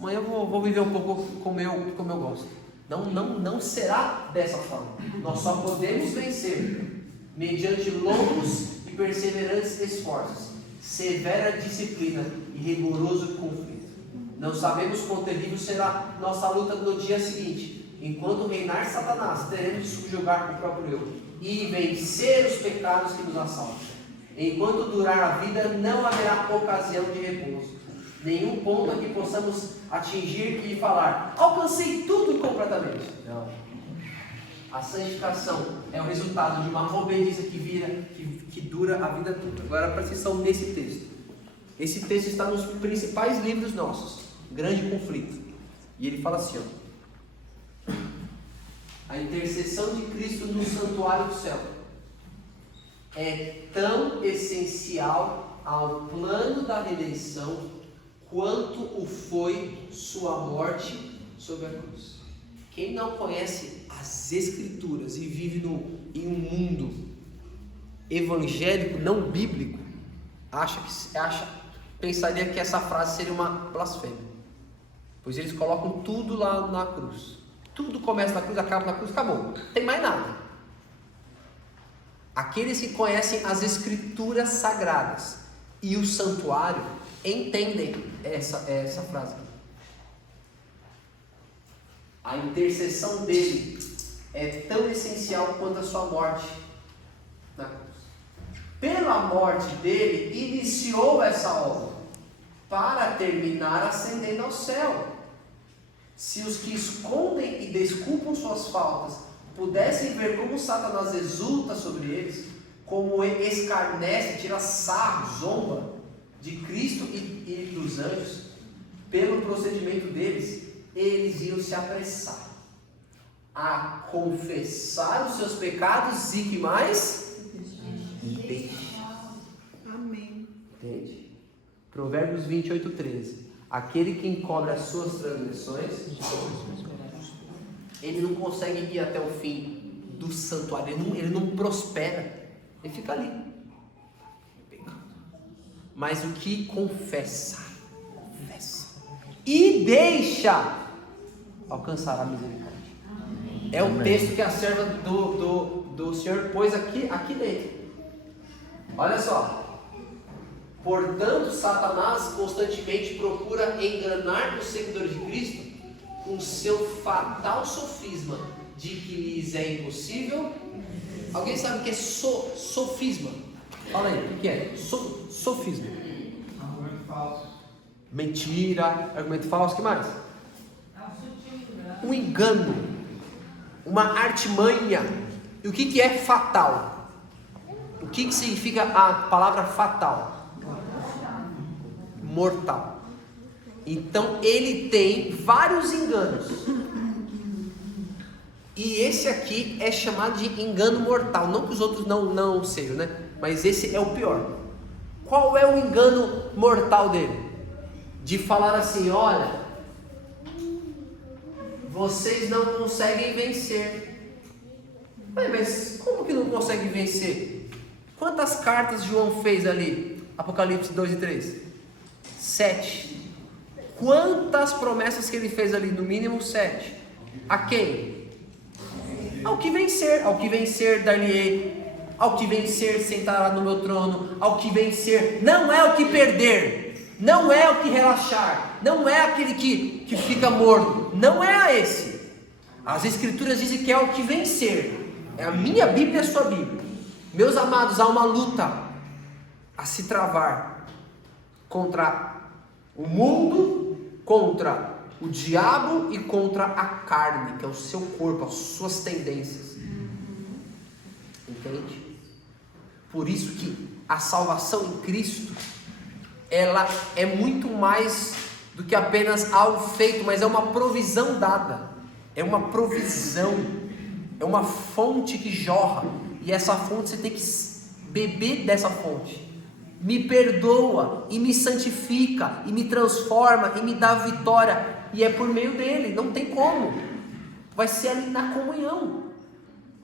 Amanhã eu vou viver um pouco como eu gosto. Não será dessa forma. Nós só podemos vencer mediante longos e perseverantes esforços, severa disciplina e rigoroso conflito. Não sabemos quão terrível será nossa luta no dia seguinte. Enquanto reinar Satanás, teremos de subjugar com o próprio eu e vencer os pecados que nos assaltam. Enquanto durar a vida, não haverá ocasião de repouso. Nenhum ponto a que possamos atingir e falar: alcancei tudo completamente. Não. A santificação é o resultado de uma obediência que dura a vida toda. Agora presta atenção nesse texto. Esse texto está nos principais livros nossos, Grande Conflito. E ele fala assim, ó: a intercessão de Cristo no santuário do céu é tão essencial ao plano da redenção quanto o foi sua morte sobre a cruz. Quem não conhece as Escrituras e vive em um mundo evangélico, não bíblico, pensaria que essa frase seria uma blasfêmia, pois eles colocam tudo lá na cruz. Tudo começa na cruz, acaba na cruz, acabou. Não tem mais nada. Aqueles que conhecem as Escrituras sagradas e o santuário entendem essa frase. A intercessão dele é tão essencial quanto a sua morte na cruz. Pela morte dele, iniciou essa obra, para terminar ascendendo ao céu. Se os que escondem e desculpam suas faltas pudessem ver como Satanás exulta sobre eles, como escarnece, tira sarro, zomba de Cristo e dos anjos, pelo procedimento deles, eles iam se apressar a confessar os seus pecados e que mais? Deixar. Amém. Entende? Provérbios 28:13. Aquele que encobre as suas transgressões, ele não consegue ir até o fim do santuário, ele não prospera, ele fica ali. Mas o que confessa e deixa, alcançará a misericórdia. É o texto que a serva do Senhor pôs aqui dentro. Olha só. Portanto, Satanás constantemente procura enganar os seguidores de Cristo com seu fatal sofisma de que lhes é impossível. Alguém sabe o que é sofisma? Fala aí, o que é? Sofisma. Argumento falso. Mentira, argumento falso, o que mais? Um engano, uma artimanha. E o que é fatal? O que significa a palavra fatal? Mortal. Então ele tem vários enganos. E esse aqui é chamado de engano mortal. Não que os outros não sejam, né? Mas esse é o pior. Qual é o engano mortal dele? De falar assim: olha, vocês não conseguem vencer. Mas como que não conseguem vencer? Quantas cartas João fez ali? Apocalipse 2 e 3? 7. Quantas promessas que ele fez ali? No mínimo 7. A quem? Ao que vencer dar-lhe-ei. Ao que vencer sentará no meu trono. Ao que vencer, não é o que perder, não é o que relaxar, não é aquele que fica morno, não é a esse. As Escrituras dizem que é o que vencer. É a minha Bíblia e a sua Bíblia. Meus amados, há uma luta a se travar contra o mundo, contra o diabo e contra a carne, que é o seu corpo, as suas tendências. Entende? Por isso que a salvação em Cristo, ela é muito mais do que apenas algo feito, mas é uma provisão dada. É uma provisão, é uma fonte que jorra, e essa fonte você tem que beber dessa fonte. Me perdoa e me santifica e me transforma e me dá vitória, e é por meio dele, não tem como. Vai ser ali na comunhão.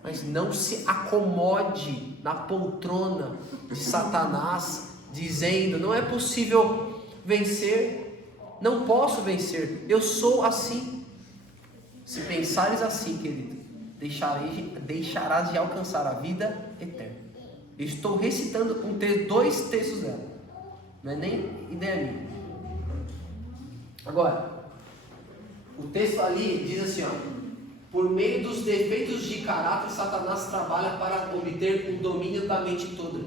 Mas não se acomode na poltrona de Satanás, dizendo: não é possível vencer, não posso vencer, eu sou assim. Se pensares assim, querido, deixarás de alcançar a vida eterna. Eu estou recitando dois textos dela, não é nem ideia minha. Agora, o texto ali diz assim, ó: por meio dos defeitos de caráter, Satanás trabalha para obter o domínio da mente toda.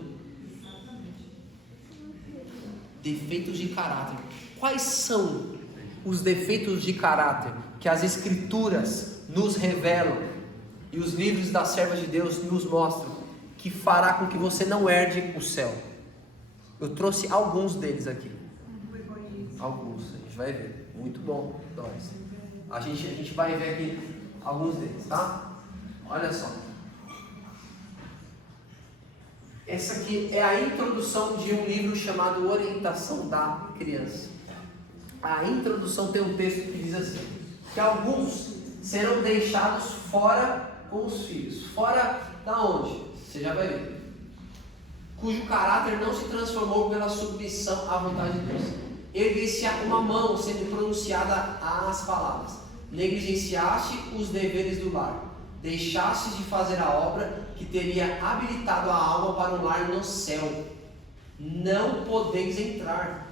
Defeitos de caráter. Quais são os defeitos de caráter que as Escrituras nos revelam e os livros das servas de Deus nos mostram que fará com que você não herde o céu? Eu trouxe alguns deles aqui. Alguns, a gente vai ver. Muito bom, Doris. A gente vai ver aqui alguns deles, tá? Olha só. Essa aqui é a introdução de um livro chamado Orientação da Criança. A introdução tem um texto que diz assim: que alguns serão deixados fora com os filhos. Fora da onde? Você já vai ver. Cujo caráter não se transformou pela submissão à vontade de Deus. Erguer-se-á uma mão sendo pronunciada as palavras: negligenciaste os deveres do lar, deixaste de fazer a obra que teria habilitado a alma para um lar no céu. Não podeis entrar.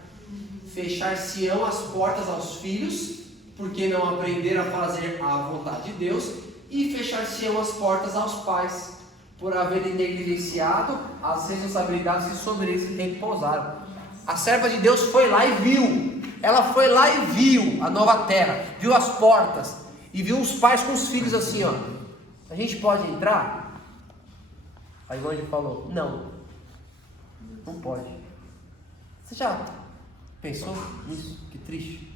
Fechar-se-ão as portas aos filhos, porque não aprenderam a fazer a vontade de Deus, e fechar-se-ão as portas aos pais, por haverem negligenciado as responsabilidades que sobre eles têm pousaram. A serva de Deus foi lá e viu. Ela foi lá e viu a nova terra, viu as portas, e viu os pais com os filhos assim, ó: a gente pode entrar? Aí o anjo falou: não pode. Você já pensou nisso? Que triste.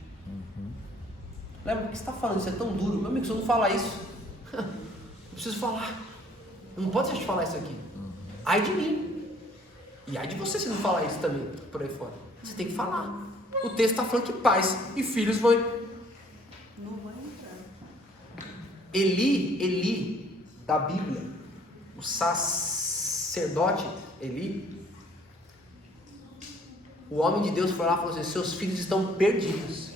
Lembra, por que você está falando? Isso é tão duro. Meu amigo, se eu não falar isso, eu preciso falar. Eu não posso deixar de falar isso aqui. Ai de mim. E ai de você se não falar isso também, por aí fora. Você tem que falar. O texto está falando que pais e filhos vão. Não vai entrar. Eli, da Bíblia, o sacerdote Eli, o homem de Deus foi lá e falou assim: seus filhos estão perdidos.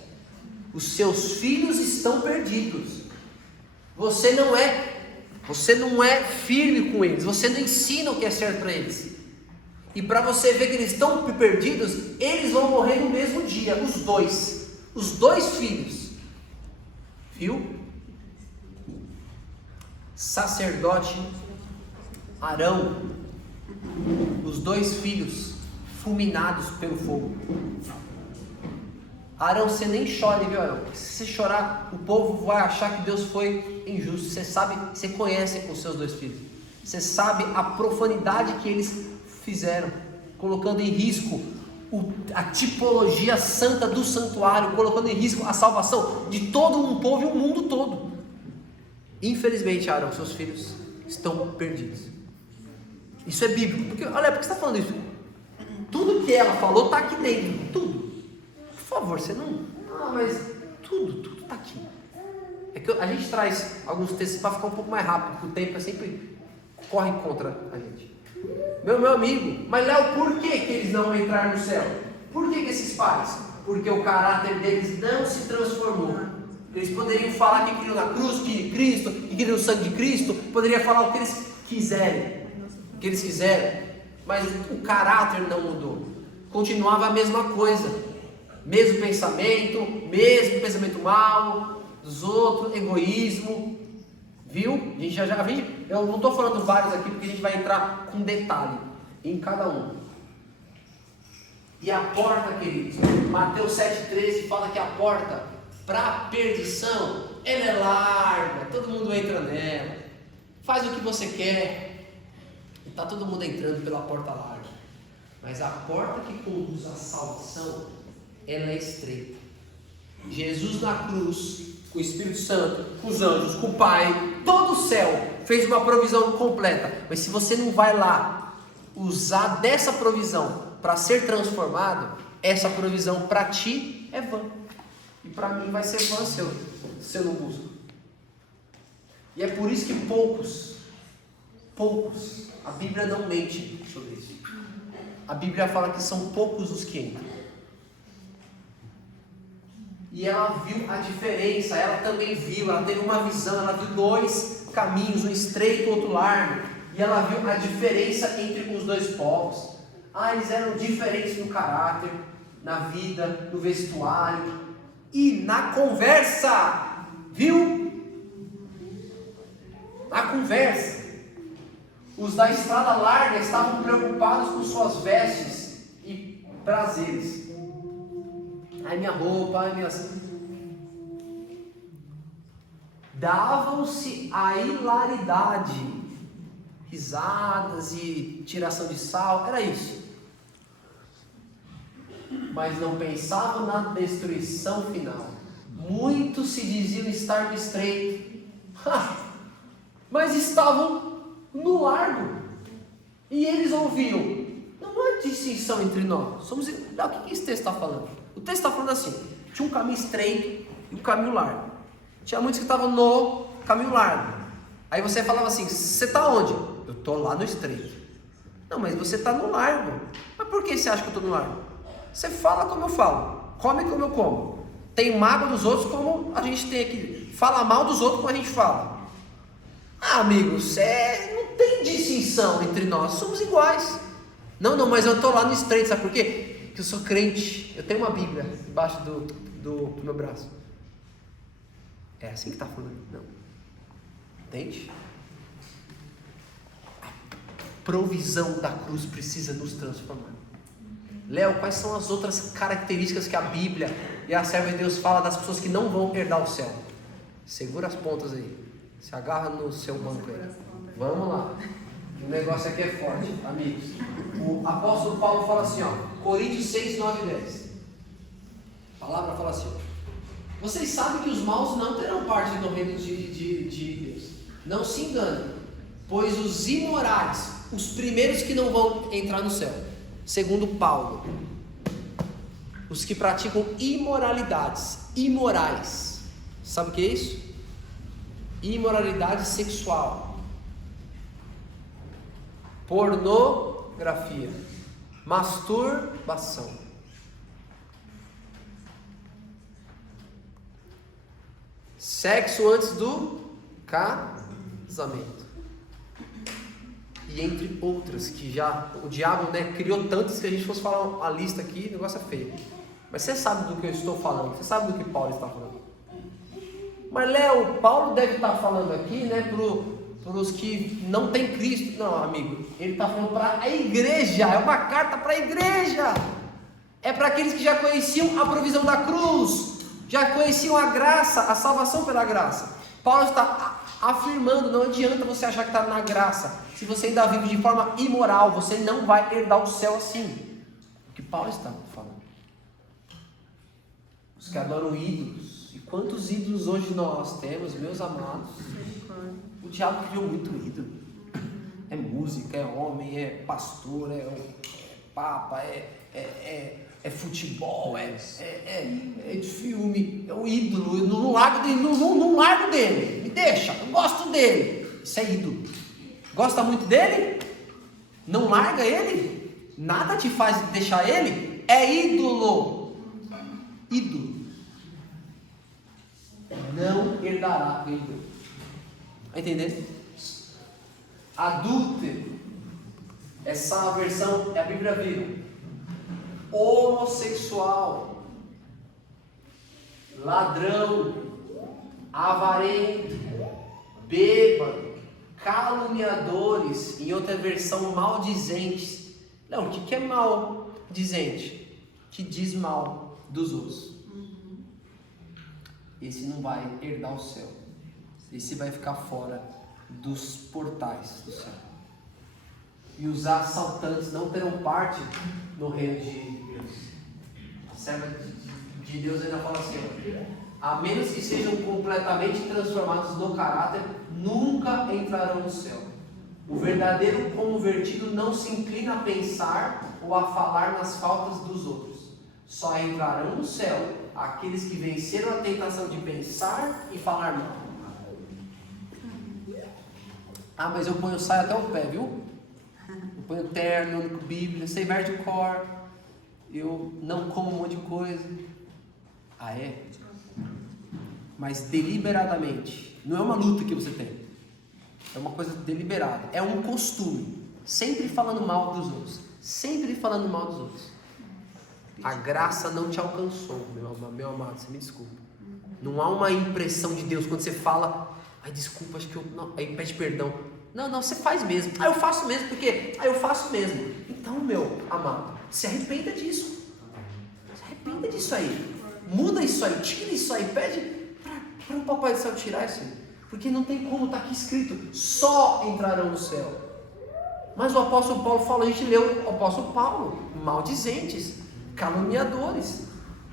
Os seus filhos estão perdidos. Você não é firme com eles. Você não ensina o que é certo para eles. E para você ver que eles estão perdidos, eles vão morrer no mesmo dia, os dois filhos. Viu? Sacerdote Arão, os dois filhos fulminados pelo fogo. Arão, você nem chore, viu, Arão? Se você chorar, o povo vai achar que Deus foi injusto. Você sabe, você conhece os seus dois filhos. Você sabe a profanidade que eles fizeram, colocando em risco a tipologia santa do santuário, colocando em risco a salvação de todo um povo e o mundo todo. Infelizmente, Arão, seus filhos estão perdidos. Isso é bíblico. Porque, olha, por que você está falando isso? Tudo que ela falou está aqui dentro. Tudo. Por favor, você não... Não, mas tudo está aqui. É que a gente traz alguns textos para ficar um pouco mais rápido, porque o tempo sempre corre contra a gente. Meu amigo, mas Léo, por que eles não vão entrar no céu? Por que esses pais? Porque o caráter deles não se transformou. Eles poderiam falar que queriam na cruz, que Cristo, que queriam o sangue de Cristo, poderiam falar o que eles quiserem, mas o caráter não mudou. Continuava a mesma coisa. Mesmo pensamento mal dos outros, egoísmo, viu? A gente eu não estou falando vários aqui porque a gente vai entrar com detalhe em cada um. E a porta, queridos, Mateus 7,13 fala que a porta para a perdição, ela é larga, todo mundo entra nela, faz o que você quer, e está todo mundo entrando pela porta larga. Mas a porta que conduz à salvação, ela é estreita. Jesus na cruz, com o Espírito Santo, com os anjos, com o Pai, todo o céu fez uma provisão completa. Mas se você não vai lá usar dessa provisão para ser transformado, essa provisão para ti é vã. E para mim vai ser vã se eu não busco. E é por isso que poucos Poucos. A Bíblia não mente sobre isso. A Bíblia fala que são poucos os que entram. E ela viu a diferença, ela também viu, ela teve uma visão, ela viu dois caminhos, um estreito e outro largo. E ela viu a diferença entre os dois povos. Eles eram diferentes no caráter, na vida, no vestuário e na conversa. Viu? Na conversa. Os da estrada larga estavam preocupados com suas vestes e prazeres. Minha roupa, minhas... Davam-se a hilaridade, risadas e tiração de sal, era isso. Mas não pensavam na destruição final. Muitos se diziam estar no estreito, mas estavam no largo. E eles ouviam: não há distinção entre nós. O que esse texto está falando? O texto está falando assim: tinha um caminho estreito e um caminho largo. Tinha muitos que estavam no caminho largo. Aí você falava assim: você está onde? Eu estou lá no estreito. Não, mas você está no largo. Mas por que você acha que eu estou no largo? Você fala como eu falo, come como eu como, tem mágoa dos outros como a gente tem aqui, fala mal dos outros como a gente fala. Amigo, você não tem distinção entre nós, somos iguais. Não, mas eu estou lá no estreito, sabe por quê? Porque eu sou crente, eu tenho uma Bíblia embaixo do meu braço. É assim que está falando? Não. Entende? A provisão da cruz precisa nos transformar. Léo, quais são as outras características que a Bíblia e a serva de Deus fala das pessoas que não vão herdar o céu? Segura as pontas aí. Se agarra no seu banco aí. Vamos lá. O negócio aqui é forte, amigos. O apóstolo Paulo fala assim, Coríntios 6, 9 e 10. A palavra fala assim: vocês sabem que os maus não terão parte no reino de Deus. Não se enganem, pois os imorais, os primeiros que não vão entrar no céu, segundo Paulo, os que praticam imoralidades, imorais. Sabe o que é isso? Imoralidade sexual, pornografia, masturbação, sexo antes do casamento, e entre outras que já o diabo criou tantas que a gente fosse falar a lista aqui, o negócio é feio. Mas você sabe do que eu estou falando, você sabe do que Paulo está falando. Mas Léo, Paulo deve estar falando aqui para os que não têm Cristo. Não, amigo, ele está falando para a igreja, é uma carta para a igreja, é para aqueles que já conheciam a provisão da cruz, já conheciam a graça, a salvação pela graça. Paulo está afirmando: não adianta você achar que está na graça, se você ainda vive de forma imoral, você não vai herdar o céu assim. O que Paulo está falando? Os que adoram ídolos. E quantos ídolos hoje nós temos, meus amados? O diabo criou muito ídolo. É música, é homem, é pastor, é papa, é futebol, é de filme, é um ídolo. Eu não largo dele, me deixa, eu gosto dele. Isso é ídolo. Gosta muito dele? Não larga ele? Nada te faz deixar ele? É ídolo. Ídolo. Não herdará o reino de Deus. Está entendendo? Adúltero. Essa versão é a Bíblia Viva. Homossexual, ladrão, avarento, bêbado, caluniadores, em outra versão, maldizentes. Não, o que é maldizente? Que diz mal dos outros. Esse não vai herdar o céu. Esse vai ficar fora dos portais do céu. E os assaltantes não terão parte no reino de Deus. A serva de Deus ainda fala assim: a menos que sejam completamente transformados no caráter, nunca entrarão no céu. O verdadeiro convertido não se inclina a pensar ou a falar nas faltas dos outros. Só entrarão no céu aqueles que venceram a tentação de pensar e falar mal. Ah, mas eu ponho saia até o pé, viu? Eu ponho terno, Bíblia, sei verso de cor. Eu não como um monte de coisa. Ah, é? Mas deliberadamente. Não é uma luta que você tem. É uma coisa deliberada. É um costume. Sempre falando mal dos outros. Sempre falando mal dos outros. A graça não te alcançou, meu amado, você me desculpa. Não há uma impressão de Deus quando você fala, ai, desculpa, acho que eu... Não, aí pede perdão. Não, você faz mesmo. Ah, eu faço mesmo, porque... Ah, eu faço mesmo. Então, meu amado, se arrependa disso. Se arrependa disso aí. Muda isso aí, tira isso aí, pede para o Papai do Céu tirar isso aí. Porque não tem como, está aqui escrito, só entrarão no céu. Mas o apóstolo Paulo fala, a gente leu o apóstolo Paulo, maldizentes, caluniadores.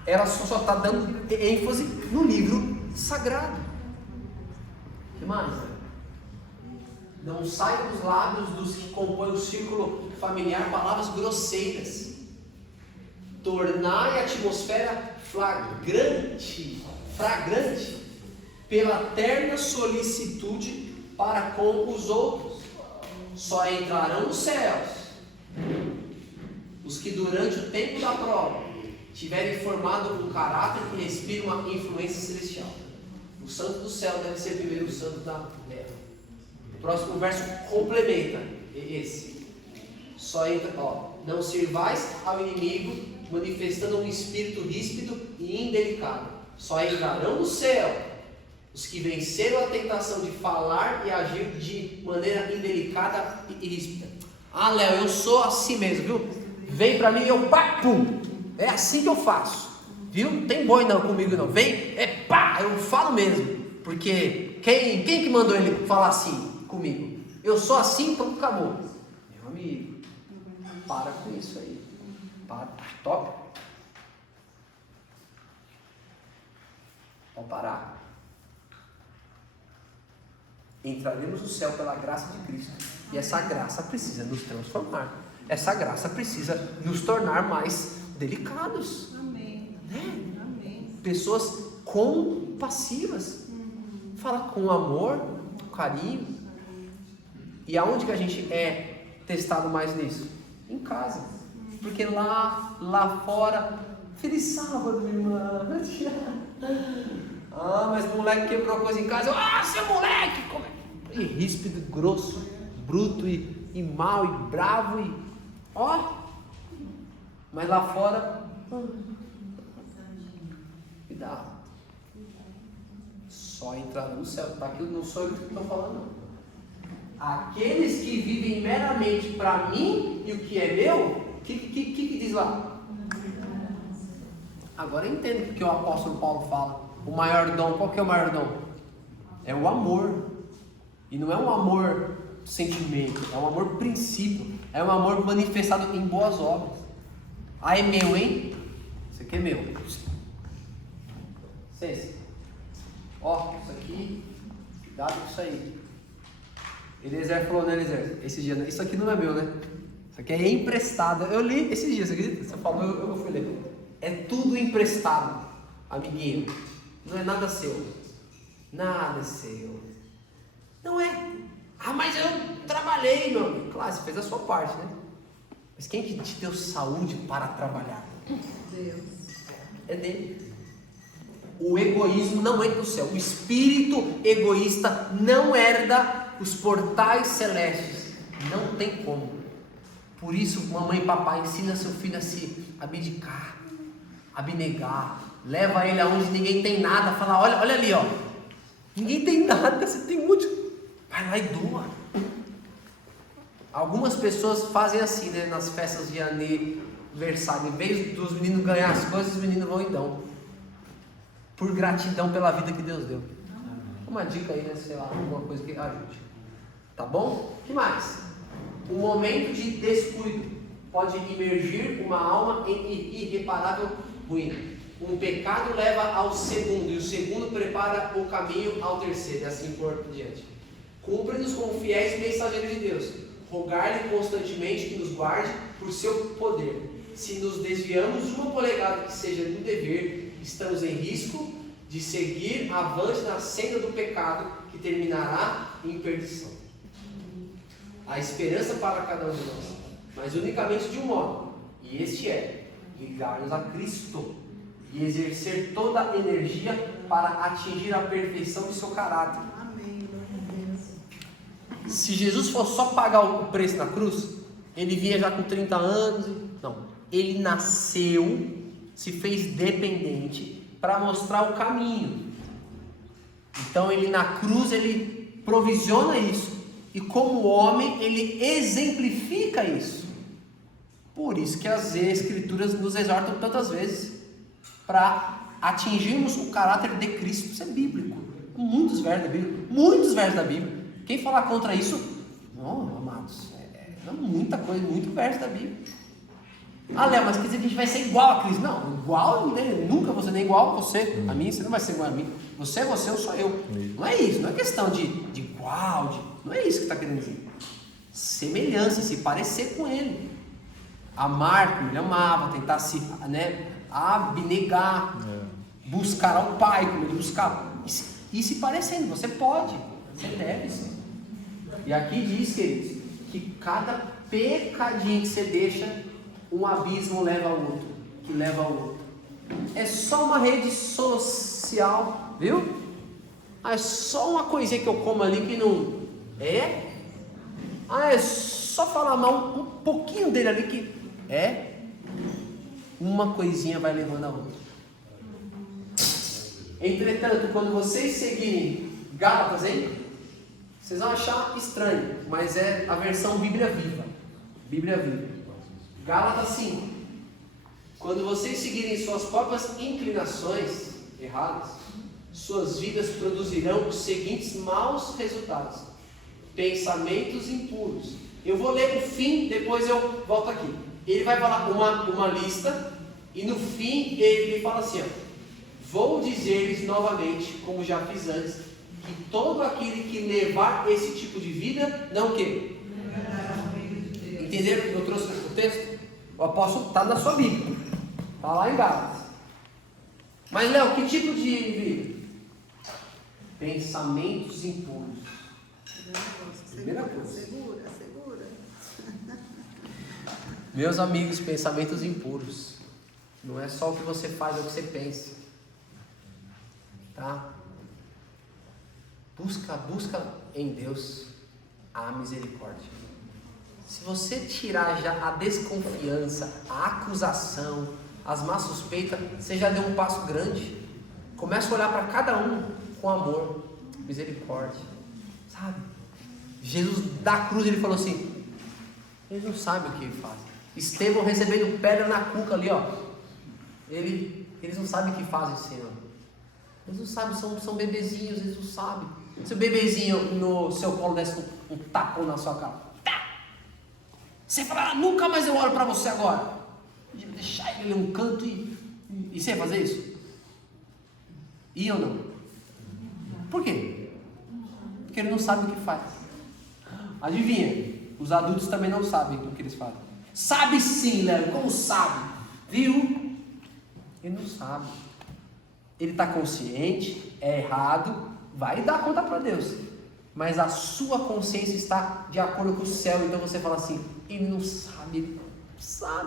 Ela só está dando ênfase no livro sagrado. O que mais? Não sai dos lábios dos que compõem o círculo familiar palavras grosseiras. Tornai a atmosfera flagrante pela terna solicitude para com os outros. Só entrarão nos céus os que durante o tempo da prova tiverem formado um caráter que respira uma influência celestial. O santo do céu deve ser primeiro o santo da terra. O próximo verso complementa esse. Só entra, não sirvais ao inimigo manifestando um espírito ríspido e indelicado. Só entrarão no céu os que venceram a tentação de falar e agir de maneira indelicada e ríspida. Ah, Léo, eu sou assim mesmo, viu? Vem pra mim e eu pá, pum. É assim que eu faço, viu? Não tem boi não comigo não. Vem, pá, eu falo mesmo. Porque quem que mandou ele falar assim comigo? Eu sou assim, então acabou. Meu amigo, para com isso aí. Para, top. Pode parar. Entraremos no céu pela graça de Cristo. E essa graça precisa nos transformar. Essa graça precisa nos tornar mais delicados. Amém. Amém. Pessoas compassivas. Fala com amor, com carinho. E aonde que a gente é testado mais nisso? Em casa. Porque lá fora, feliz sábado, minha irmã. Ah, mas o moleque quebrou coisa em casa. Ah, seu moleque! Como é? E ríspido, grosso, bruto e mau e bravo e... Mas lá fora... Cuidado. Só entrarão no céu. Tá aqui, não sou eu que estou falando, não. Aqueles que vivem meramente para mim e o que é meu, o que diz lá? Agora eu entendo o que o apóstolo Paulo fala. O maior dom, qual que é o maior dom? É o amor. E não é um amor sentimento, é um amor princípio. É um amor manifestado em boas obras. Ah, é meu, hein? Isso aqui é meu. Licença. Isso aqui, cuidado com isso aí. Eliezer falou, né, Eliezer? Esse dia, isso aqui não é meu, né? Isso aqui é emprestado. Eu li esse dia, você acredita? Você falou, eu fui ler. É tudo emprestado, amiguinho. Não é nada seu. Nada é seu. Não é. Ah, mas eu trabalhei, meu amigo. Claro, você fez a sua parte, né? Mas quem que te deu saúde para trabalhar? Deus. É dele. O egoísmo não entra no céu. O espírito egoísta não herda os portais celestes. Não tem como. Por isso, mamãe e papai, ensina seu filho a se abdicar, abnegar. Leva ele aonde ninguém tem nada. Fala, olha ali, ó. Ninguém tem nada, você tem muito. Vai lá e doa. Algumas pessoas fazem assim, né? Nas festas de aniversário. Em vez dos meninos ganhar as coisas, os meninos vão e dão. Por gratidão pela vida que Deus deu. Uma dica aí, né? Sei lá, alguma coisa que ajude. Tá bom? O que mais? Um momento de descuido pode imergir uma alma em irreparável ruína. Um pecado leva ao segundo, e o segundo prepara o caminho ao terceiro, e assim por diante. Cumpre-nos como fiéis mensageiros de Deus, rogar-lhe constantemente que nos guarde por seu poder. Se nos desviamos uma polegada que seja do dever, estamos em risco de seguir avante na senda do pecado, que terminará em perdição. Há esperança para cada um de nós, mas unicamente de um modo, e este é ligar-nos a Cristo e exercer toda a energia para atingir a perfeição de seu caráter. Amém, glória a Deus. Se Jesus fosse só pagar o preço na cruz, ele vinha já com 30 anos. Não, ele nasceu, se fez dependente para mostrar o caminho. Então ele na cruz, ele provisiona isso. E como homem, ele exemplifica isso. Por isso que as Escrituras nos exortam tantas vezes para atingirmos o caráter de Cristo. Isso é bíblico. Muitos versos da Bíblia. Muitos versos da Bíblia. Quem falar contra isso, amados, muita coisa, muito verso da Bíblia. Ah, Léo, mas quer dizer que a gente vai ser igual a Cristo? Não, igual, nunca vou ser nem igual a você. A mim, você não vai ser igual a mim. Você é você, eu sou eu. Não é isso, não é questão de igual, não é isso que está querendo dizer. Semelhança, se parecer com Ele. Amar como Ele amava, tentar se abnegar, buscar ao Pai como Ele buscava. E se parecendo, você pode, você deve sim. E aqui diz, queridos, que cada pecadinho que você deixa, um abismo leva ao outro, que leva ao outro. É só uma rede social, viu? É só uma coisinha que eu como ali que não é. É só falar mal um pouquinho dele ali que é. Uma coisinha vai levando a outra. Entretanto, quando vocês seguirem Gálatas, hein? Vocês vão achar estranho, mas é a versão Bíblia Viva. Bíblia Viva. Gálatas 5. Quando vocês seguirem suas próprias inclinações erradas, suas vidas produzirão os seguintes maus resultados: pensamentos impuros. Eu vou ler o fim, depois eu volto aqui. Ele vai falar uma lista, e no fim ele fala assim: vou dizer-lhes novamente, como já fiz antes, que todo aquele que levar esse tipo de vida, não o quê? Entenderam que eu trouxe o texto? O apóstolo está na sua Bíblia, está lá em Gálatas. Mas Léo, que tipo de vida? Pensamentos impuros. Primeira coisa. Segura. Meus amigos, pensamentos impuros. Não é só o que você faz, é o que você pensa. Tá? Busca em Deus a misericórdia. Se você tirar já a desconfiança, a acusação, as más suspeitas, você já deu um passo grande. Começa a olhar para cada um com amor, misericórdia, sabe? Jesus da cruz, ele falou assim: eles não sabem o que ele faz. Estevão recebendo pedra na cuca ali, ó. Eles não sabem o que fazem, Senhor. Eles não sabem, são bebezinhos, eles não sabem. Se o bebezinho no seu colo desse um tapão na sua cara, você fala: nunca mais eu olho para você agora. Podia deixar ele num canto e você ia fazer isso? E ou não? Por quê? Porque ele não sabe o que faz. Adivinha? Os adultos também não sabem o que eles fazem. Sabe sim, Léo. Como sabe? Viu? Ele não sabe. Ele está consciente, é errado, vai dar conta para Deus. Mas a sua consciência está de acordo com o céu. Então você fala assim: ele não sabe,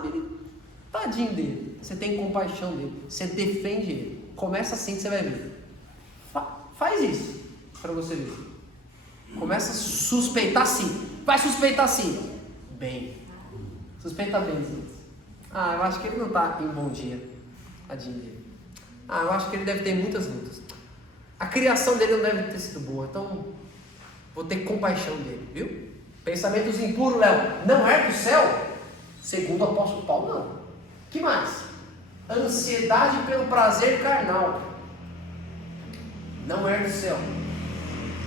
ele tadinho dele. Você tem compaixão dele, você defende ele. Começa assim que você vai ver. Faz isso para você ver. Começa a suspeitar sim. Vai suspeitar sim. Bem. Suspeita bem, sim. Eu acho que ele não está em bom dia. Tadinho dele. Eu acho que ele deve ter muitas lutas. A criação dele não deve ter sido boa. Então, vou ter compaixão dele, viu? Pensamentos impuros, Léo, não é do céu? Segundo o apóstolo Paulo, não. Que mais? Ansiedade pelo prazer carnal. Não é do céu.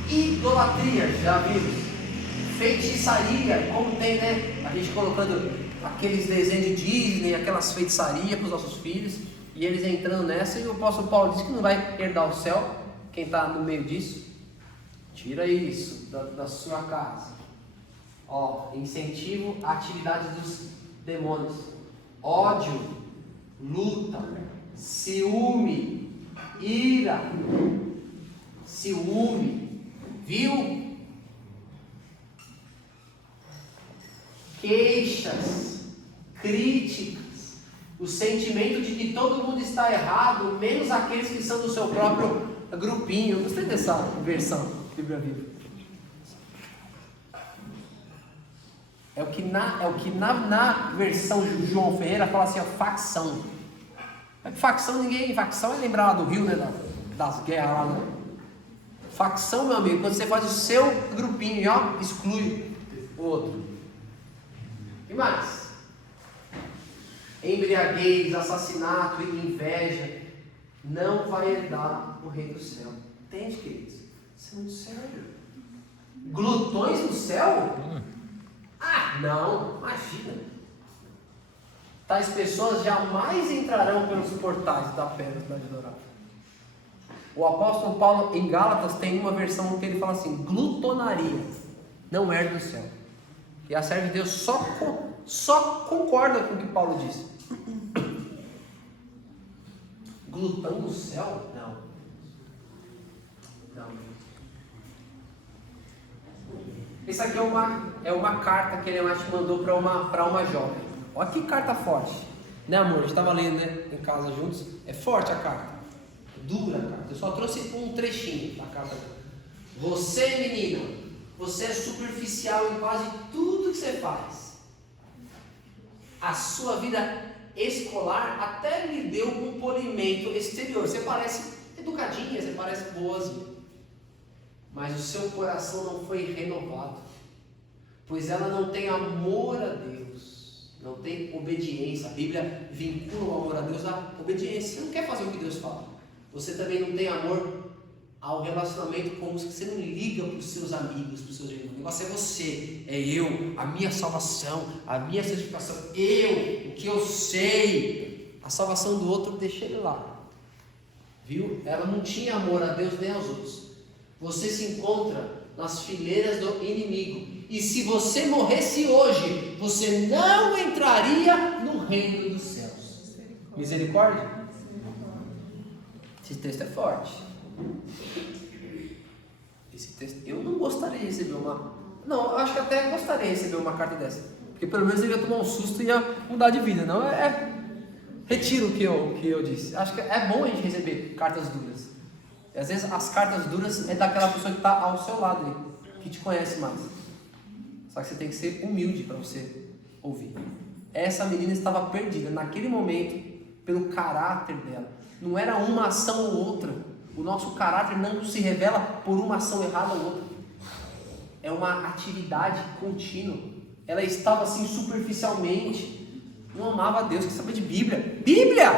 Idolatria, já vimos. Feitiçaria, como tem, né? A gente colocando aqueles desenhos de Disney, aquelas feitiçarias para os nossos filhos, e eles entrando nessa, e o apóstolo Paulo diz que não vai herdar o céu. Quem está no meio disso, tira isso da sua casa. Incentivo à atividade dos demônios. Ódio, luta, ciúme, ira, viu? queixas, críticas, o sentimento de que todo mundo está errado, menos aqueles que são do seu próprio grupinho. Eu gostei dessa versão, Bíblia Viva. É o que na versão João Ferreira fala assim, ó, facção. Facção é lembrar lá do Rio, né, das guerras lá, né? Facção, meu amigo, quando você faz o seu grupinho e ó, exclui o outro. E mais? Embriaguez, assassinato e inveja não vai herdar o reino do céu. Entende, queridos? Isso é muito sério. Glutões no céu? Ah, não, imagina. Tais pessoas jamais entrarão pelos portais da pedra da dourada. O apóstolo Paulo, em Gálatas, tem uma versão que ele fala assim: glutonaria não herda o céu. E a serva de Deus só concorda com o que Paulo disse. Glutão no céu? Não. Essa aqui é uma carta que ele mandou para uma jovem. Olha que carta forte. Né, amor? A gente estava lendo, né, em casa juntos. É forte a carta. Dura a carta. Eu só trouxe um trechinho da carta. Você, menina, você é superficial em quase tudo que você faz. A sua vida escolar até lhe deu um polimento exterior. Você parece educadinha, você parece boazinha. Mas o seu coração não foi renovado, pois ela não tem amor a Deus, não tem obediência. A Bíblia vincula o amor a Deus à obediência. Você não quer fazer o que Deus fala. Você também não tem amor ao relacionamento com os que você não liga para os seus amigos, para os seus irmãos. O negócio é você, é eu, a minha salvação, a minha santificação, o que eu sei. A salvação do outro, deixa ele lá. Viu? Ela não tinha amor a Deus nem aos outros. Você se encontra nas fileiras do inimigo. E se você morresse hoje, você não entraria no reino dos céus. Misericórdia? Esse texto é forte. Esse texto, eu não gostaria de receber uma... Não, eu acho que até gostaria de receber uma carta dessa. Porque pelo menos eu ia tomar um susto e ia mudar de vida. Não retiro o que eu disse. Acho que é bom a gente receber cartas duras. E às vezes as cartas duras é daquela pessoa que está ao seu lado aí, que te conhece mais. Só que você tem que ser humilde para você ouvir. Essa menina estava perdida naquele momento pelo caráter dela. Não era uma ação ou outra. O nosso caráter não se revela por uma ação errada ou outra. É uma atividade contínua. Ela estava assim superficialmente. Não amava a Deus, quer saber de Bíblia. Bíblia!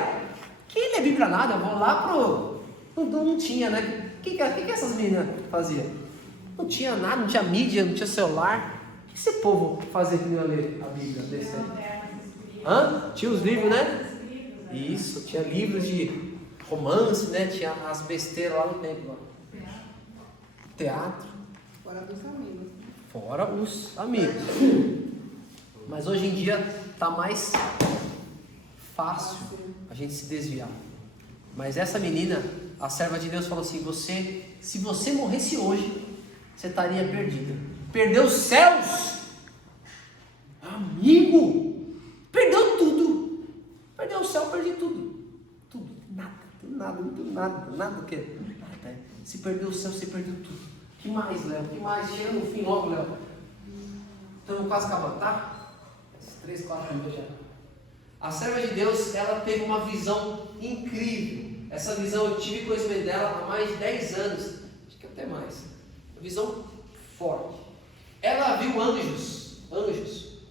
Quem lê Bíblia nada? Eu vou lá pro... Não tinha, né? O que essas meninas faziam? Não tinha nada, não tinha mídia, não tinha celular. O que esse povo fazia que não ia ler a Bíblia desse tempo? Tinha os livros, né? Isso, tinha livros de romance, né? Tinha as besteiras lá no tempo. Lá. Teatro. Fora dos amigos. Fora os amigos. Mas hoje em dia está mais fácil a gente se desviar. Mas essa menina, a serva de Deus, falou assim: se você morresse hoje, você estaria perdida. Perdeu os céus, amigo, perdeu tudo. Perdeu o céu, perdi tudo. Tudo, nada o quê? Se perdeu o céu, você perdeu tudo. O que mais, Léo? O que mais? Chega no fim logo, Léo. Estamos quase acabando, tá? 3, 4 minutos já. A serva de Deus, ela teve uma visão incrível. Essa visão eu tive conhecimento dela há mais de 10 anos, acho que até mais. Uma visão forte. Ela viu anjos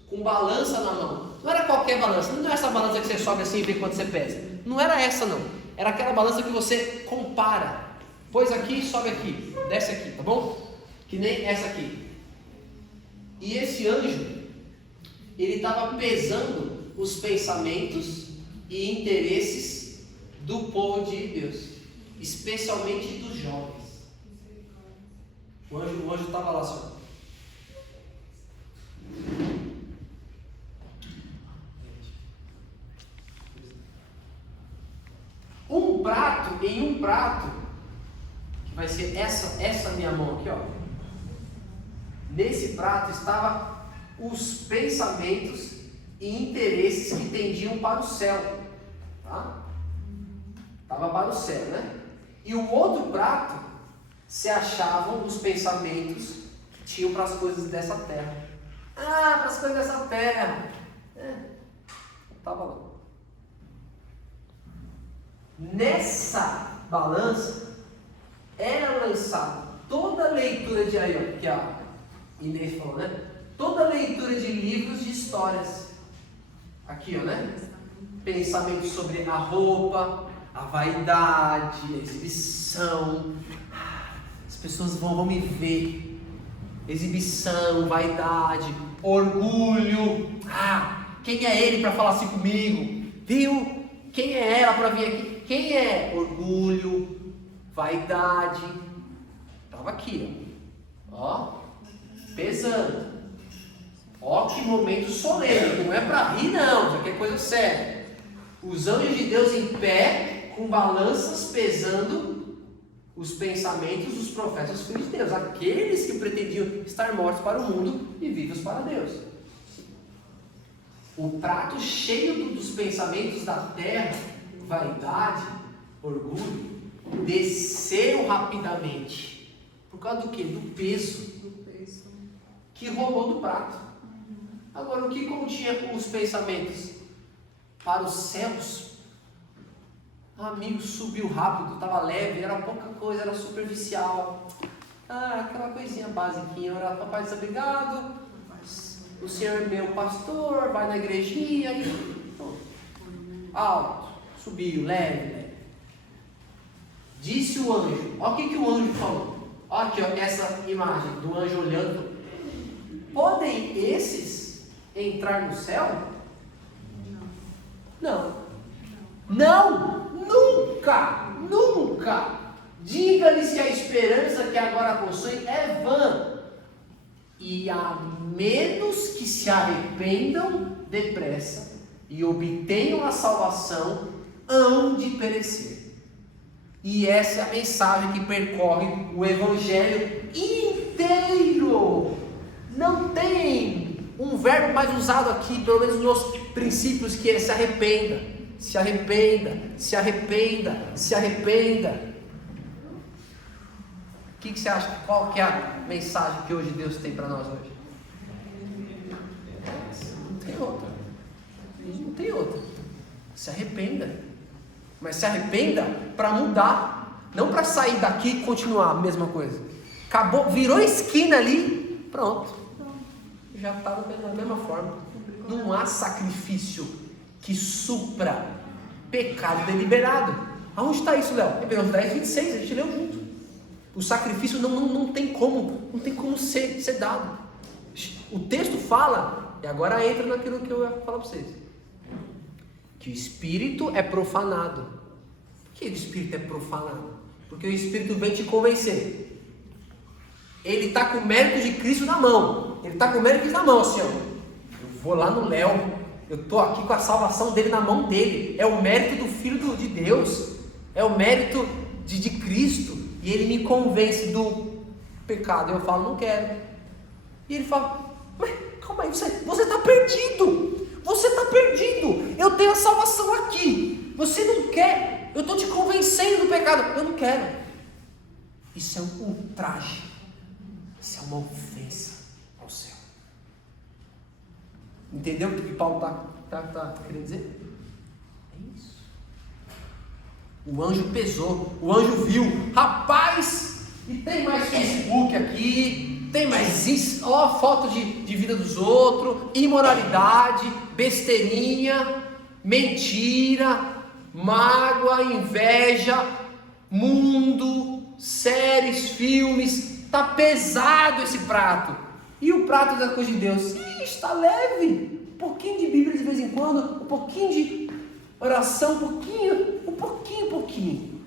com balança na mão. Não era qualquer balança, não é essa balança que você sobe assim e vê quanto você pesa. Não era essa não. Era aquela balança que você compara. Pôs aqui, sobe aqui, desce aqui, tá bom? Que nem essa aqui. E esse anjo, ele estava pesando os pensamentos e interesses do povo de Deus, especialmente dos jovens. O anjo estava lá só. Em um prato, que vai ser essa minha mão aqui, ó. Nesse prato estava os pensamentos e interesses que tendiam para o céu. Tá? Estava para o céu, né? E o outro prato se achavam os pensamentos que tinham para as coisas dessa terra. Ah, para as coisas dessa terra. Estava lá. Nessa balança era lançada toda a leitura de aí, ó, que a Inês falou, né? Toda a leitura de livros de histórias. Aqui, ó, né? Pensamentos sobre a roupa, a vaidade, a exibição. As pessoas vão me ver. Exibição, vaidade, orgulho. Quem é ele para falar assim comigo? Viu? Quem é ela para vir aqui? Quem é? Orgulho, vaidade. Estava aqui, ó. Pesando. Ó, que momento solene. Não é para rir, não. Isso aqui é coisa séria. Os anjos de Deus em pé, com balanças pesando os pensamentos dos profetas filhos de Deus. Aqueles que pretendiam estar mortos para o mundo e vivos para Deus. O prato cheio dos pensamentos da terra, vaidade, orgulho, desceu rapidamente. Por causa do quê? Do peso que rolou do prato. Agora, o que continha os pensamentos? Para os céus, amigo, subiu rápido, estava leve, era pouca coisa, era superficial. Aquela coisinha basiquinha, orar, papai desobrigado. O Senhor é meu pastor, vai na igrejinha e alto, subiu, leve. Disse o anjo, olha o que o anjo falou. Olha aqui, ó, essa imagem do anjo olhando. Podem esses entrar no céu? Não, nunca. Diga-lhes que a esperança que agora possuem é vã. E a menos que se arrependam depressa e obtenham a salvação, hão de perecer. E essa é a mensagem que percorre o Evangelho inteiro. Não tem um verbo mais usado aqui, pelo menos nos princípios, que é se arrependa, se arrependa, se arrependa, se arrependa. O que você acha? Qual que é a mensagem que hoje Deus tem para nós hoje? Não tem outra. Não tem outra. Se arrependa. Mas se arrependa para mudar. Não para sair daqui e continuar a mesma coisa. Acabou, virou esquina ali, pronto. Já está da mesma forma. Não há sacrifício que supra pecado deliberado. Aonde está isso, Léo? Hebreus 10, 26, a gente leu junto. O sacrifício não tem como ser dado. O texto fala, e agora entra naquilo que eu ia falar para vocês, que o Espírito é profanado. Por que o Espírito é profanado? Porque o Espírito vem te convencer. Ele está com o mérito de Cristo na mão. Ele está com o mérito de Cristo na mão, assim, ó. Eu vou lá no Léo, eu estou aqui com a salvação dele na mão dele. É o mérito do Filho de Deus. É o mérito de Cristo. E ele me convence do pecado. Eu falo, não quero. E ele fala, mas calma aí, você está perdido. Você está perdido. Eu tenho a salvação aqui. Você não quer. Eu estou te convencendo do pecado. Eu não quero. Isso é um ultraje. Isso é uma ofensa ao céu. Entendeu o que Paulo está querendo dizer? É isso. O anjo pesou, o anjo viu, rapaz, e tem mais Facebook aqui, tem mais isso, ó, foto de vida dos outros, imoralidade, besteirinha, mentira, mágoa, inveja, mundo, séries, filmes, está pesado esse prato. E o prato da coisa de Deus? Está leve, um pouquinho de Bíblia de vez em quando, um pouquinho de oração, um pouquinho.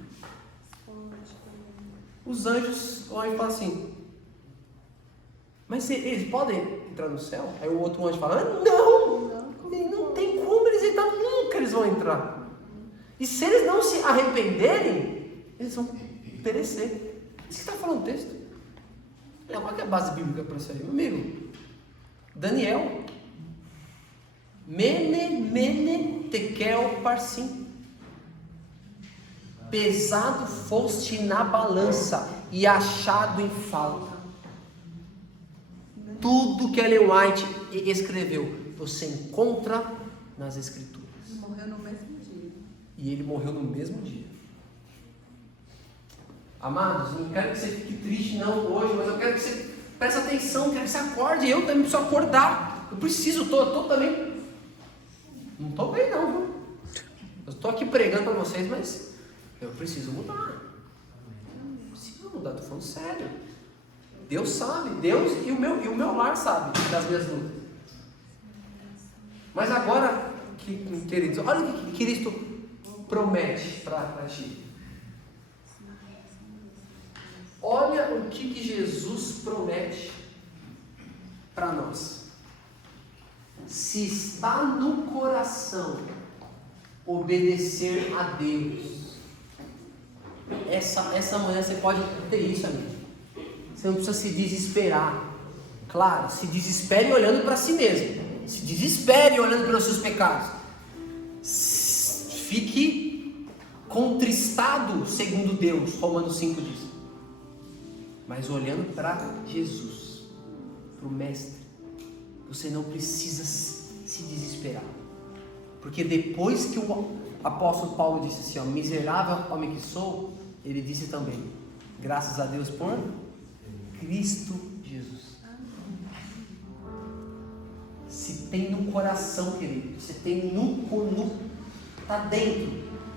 Os anjos olham e falam assim, mas eles podem entrar no céu? Aí o outro anjo fala, não tem como eles entrar, nunca eles vão entrar. E se eles não se arrependerem, eles vão perecer. Isso que está falando o texto. Qual que é a base bíblica para isso aí? Meu amigo, Daniel. Mene, tekel, parsim. Pesado foste na balança e achado em falta. Tudo que Ellen White escreveu, você encontra nas Escrituras. Morreu no mesmo dia. E ele morreu no mesmo dia. Amados, não quero que você fique triste não hoje, mas eu quero que você preste atenção, quero que você acorde. Eu também preciso acordar. Eu preciso, tô também. Não estou bem não, viu? Eu estou aqui pregando para vocês, mas eu preciso mudar. Preciso mudar, estou falando sério. Deus sabe, Deus e o meu lar sabe das minhas lutas. Mas agora, queridos, olha o que Cristo promete para ti. Olha o que Jesus promete para nós. Se está no coração obedecer a Deus, essa manhã você pode ter isso, amigo. Você não precisa se desesperar. Claro, se desespere olhando para si mesmo. Se desespere olhando pelos seus pecados. Fique contristado segundo Deus, Romanos 5 diz. Mas olhando para Jesus, para o Mestre, você não precisa se desesperar. Porque depois que o apóstolo Paulo disse assim, ó, miserável homem que sou, ele disse também, graças a Deus por Cristo Jesus. Se tem no coração, querido, se tem está dentro,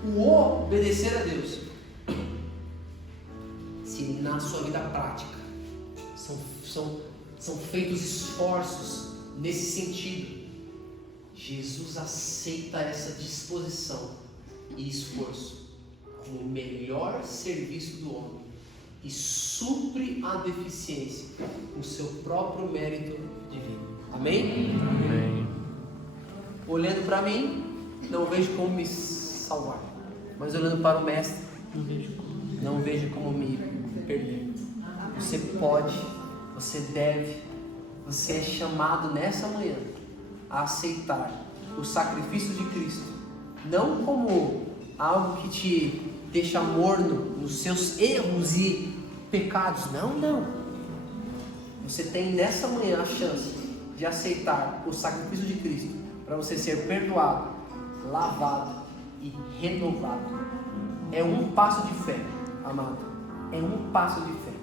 o obedecer a Deus, se na sua vida prática são feitos esforços nesse sentido, Jesus aceita essa disposição e esforço como o melhor serviço do homem e supre a deficiência com o seu próprio mérito divino. Amém? Amém. Olhando para mim, não vejo como me salvar, mas olhando para o Mestre, não vejo como me perder. Você pode, você deve, você é chamado nessa manhã a aceitar o sacrifício de Cristo, não como algo que te deixa morno nos seus erros e pecados, não. Você tem nessa manhã a chance de aceitar o sacrifício de Cristo para você ser perdoado, lavado e renovado. É um passo de fé, amado. É um passo de fé.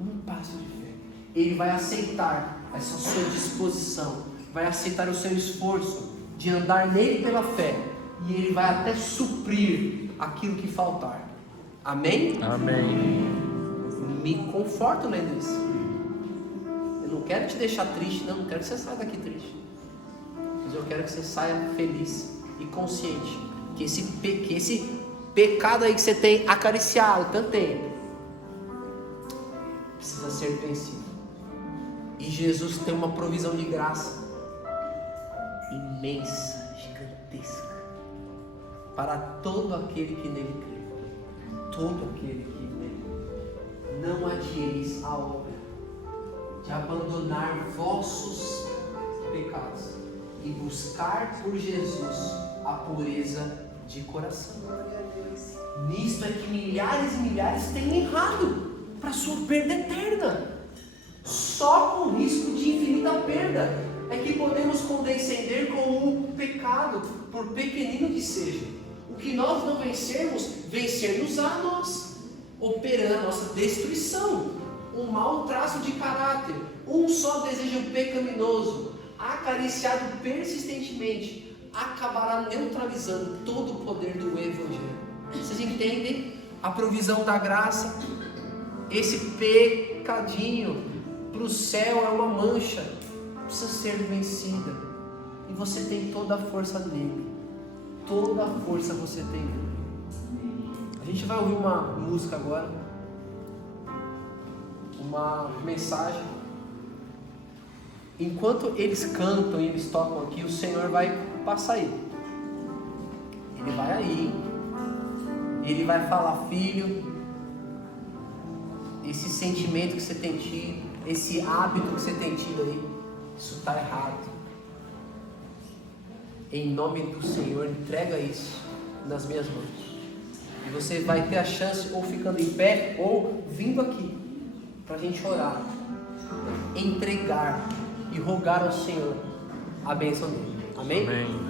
Um passo de fé. Ele vai aceitar essa sua disposição, vai aceitar o seu esforço de andar nele pela fé, e ele vai até suprir aquilo que faltar. Amém? Amém. Me conforto lendo isso. Eu não quero te deixar triste, não quero que você saia daqui triste, mas eu quero que você saia feliz e consciente que esse pecado aí que você tem acariciado tanto tempo precisa ser vencido. E Jesus tem uma provisão de graça imensa, gigantesca, para todo aquele que nele crê. Todo aquele que nele crê. Não adieis a obra de abandonar vossos pecados e buscar por Jesus a pureza de coração. Nisto é que milhares e milhares têm errado para sua perda eterna. Só com risco de infinita perda é que podemos condescender com o pecado, por pequenino que seja. O que nós não vencermos, vencer-nos a nós, operando a nossa destruição. Um mau traço de caráter, um só desejo pecaminoso, acariciado persistentemente, acabará neutralizando todo o poder do Evangelho. Vocês entendem a provisão da graça? Esse pecadinho para o céu é uma mancha, precisa ser vencida, e você tem toda a força nele. Toda a força você tem nele. A gente vai ouvir uma música agora, uma mensagem. Enquanto eles cantam e eles tocam aqui, o Senhor vai passar aí. Ele vai aí. Ele vai falar, filho, esse sentimento que você tem tido, esse hábito que você tem tido aí, isso está errado. Em nome do Senhor, entrega isso nas minhas mãos. E você vai ter a chance, ou ficando em pé, ou vindo aqui, para a gente orar, entregar e rogar ao Senhor a bênção dele. Amém? Amém.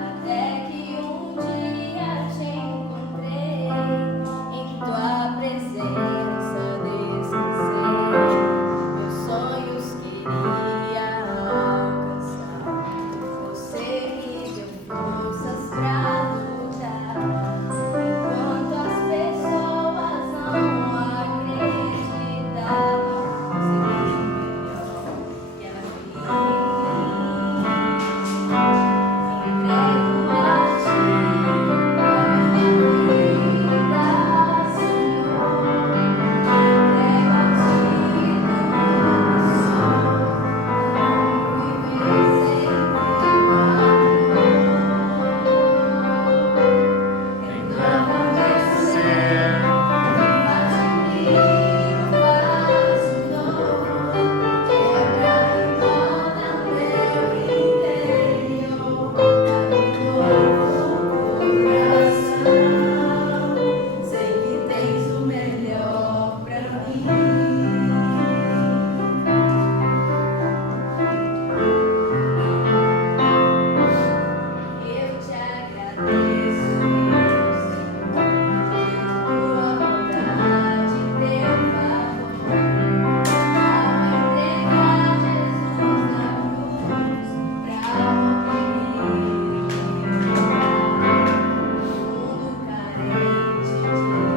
Até que um dia te encontrei, em tua presença descansei. Meus sonhos queria alcançar. Você me deu forças pra lutar. Enquanto as pessoas não acreditavam, você me deu melhor que a vida. Entrego a ti a minha vida, Senhor. Entrego a ti tudo que sou. Viver sem teu amor. Renova meu ser, faz de mim um vaso novo. Quebra e molda meu interior. Sei que tens o melhor pra mim. Eu te agradeço, meu Senhor, tua bondade, teu favor. Ao entregar Jesus na cruz pra morrer. Mundo carente de amor,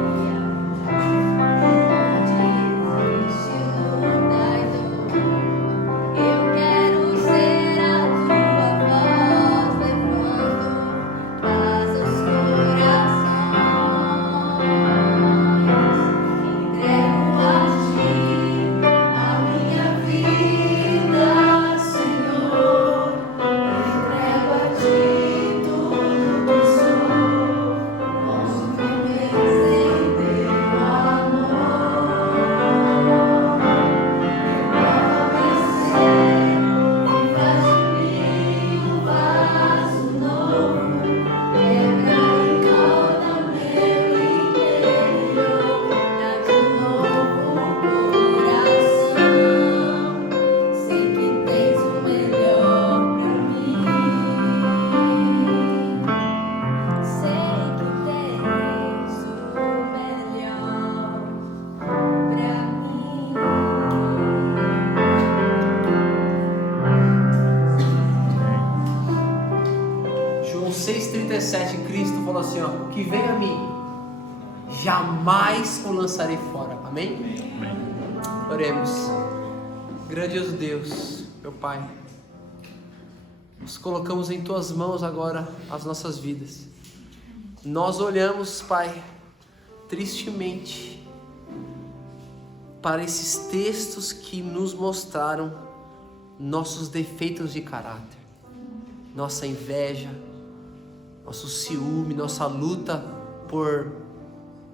onde existe luta e dor. Eu quero ser a tua voz, levando paz aos corações. Entrego a ti a minha vida, Senhor. Entrego a ti tudo que sou. Posso viver sem teu amor. Renova meu ser e faz de mim um vaso novo. Quebra e molda meu interior. Dá de novo coração. Sei que tens o melhor pra mim. Sei que tens o melhor pra mim. João 6,37, Cristo falou assim, ó: que vem a mim, jamais o lançarei fora. Amém? Oremos. Grandioso Deus, meu Pai, nos colocamos em Tuas mãos agora as nossas vidas. Nós olhamos, Pai, tristemente para esses textos que nos mostraram nossos defeitos de caráter, nossa inveja, nosso ciúme, nossa luta por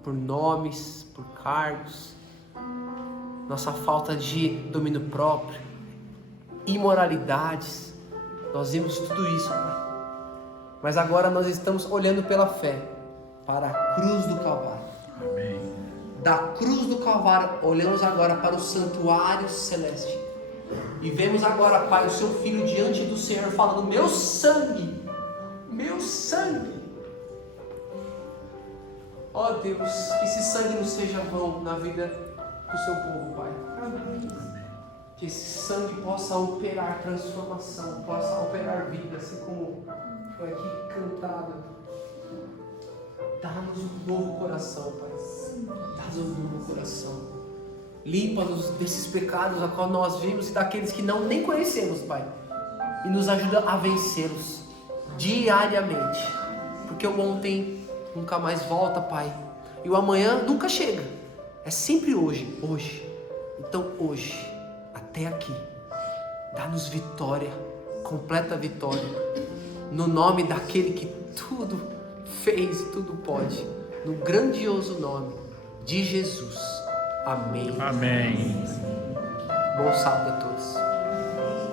nomes, por cargos, nossa falta de domínio próprio, imoralidades. Nós vimos tudo isso, Pai. Mas agora nós estamos olhando pela fé para a cruz do Calvário. Amém. Da cruz do Calvário, olhamos agora para o santuário celeste. E vemos agora, Pai, o Seu Filho diante do Senhor falando: meu sangue, meu sangue. Ó Deus, que esse sangue não seja vão na vida do Seu povo, Pai. Que esse sangue possa operar transformação, possa operar vida, assim como foi aqui cantado. Dá-nos um novo coração, Pai. Dá-nos um novo coração. Limpa-nos desses pecados a qual nós vimos e daqueles que nem conhecemos, Pai. E nos ajuda a vencê-los. diariamente, porque o ontem nunca mais volta, Pai, e o amanhã nunca chega, é sempre hoje, hoje. Então hoje, até aqui, dá-nos vitória, completa vitória, no nome daquele que tudo fez, tudo pode, no grandioso nome de Jesus. Amém. Amém. Bom sábado a todos.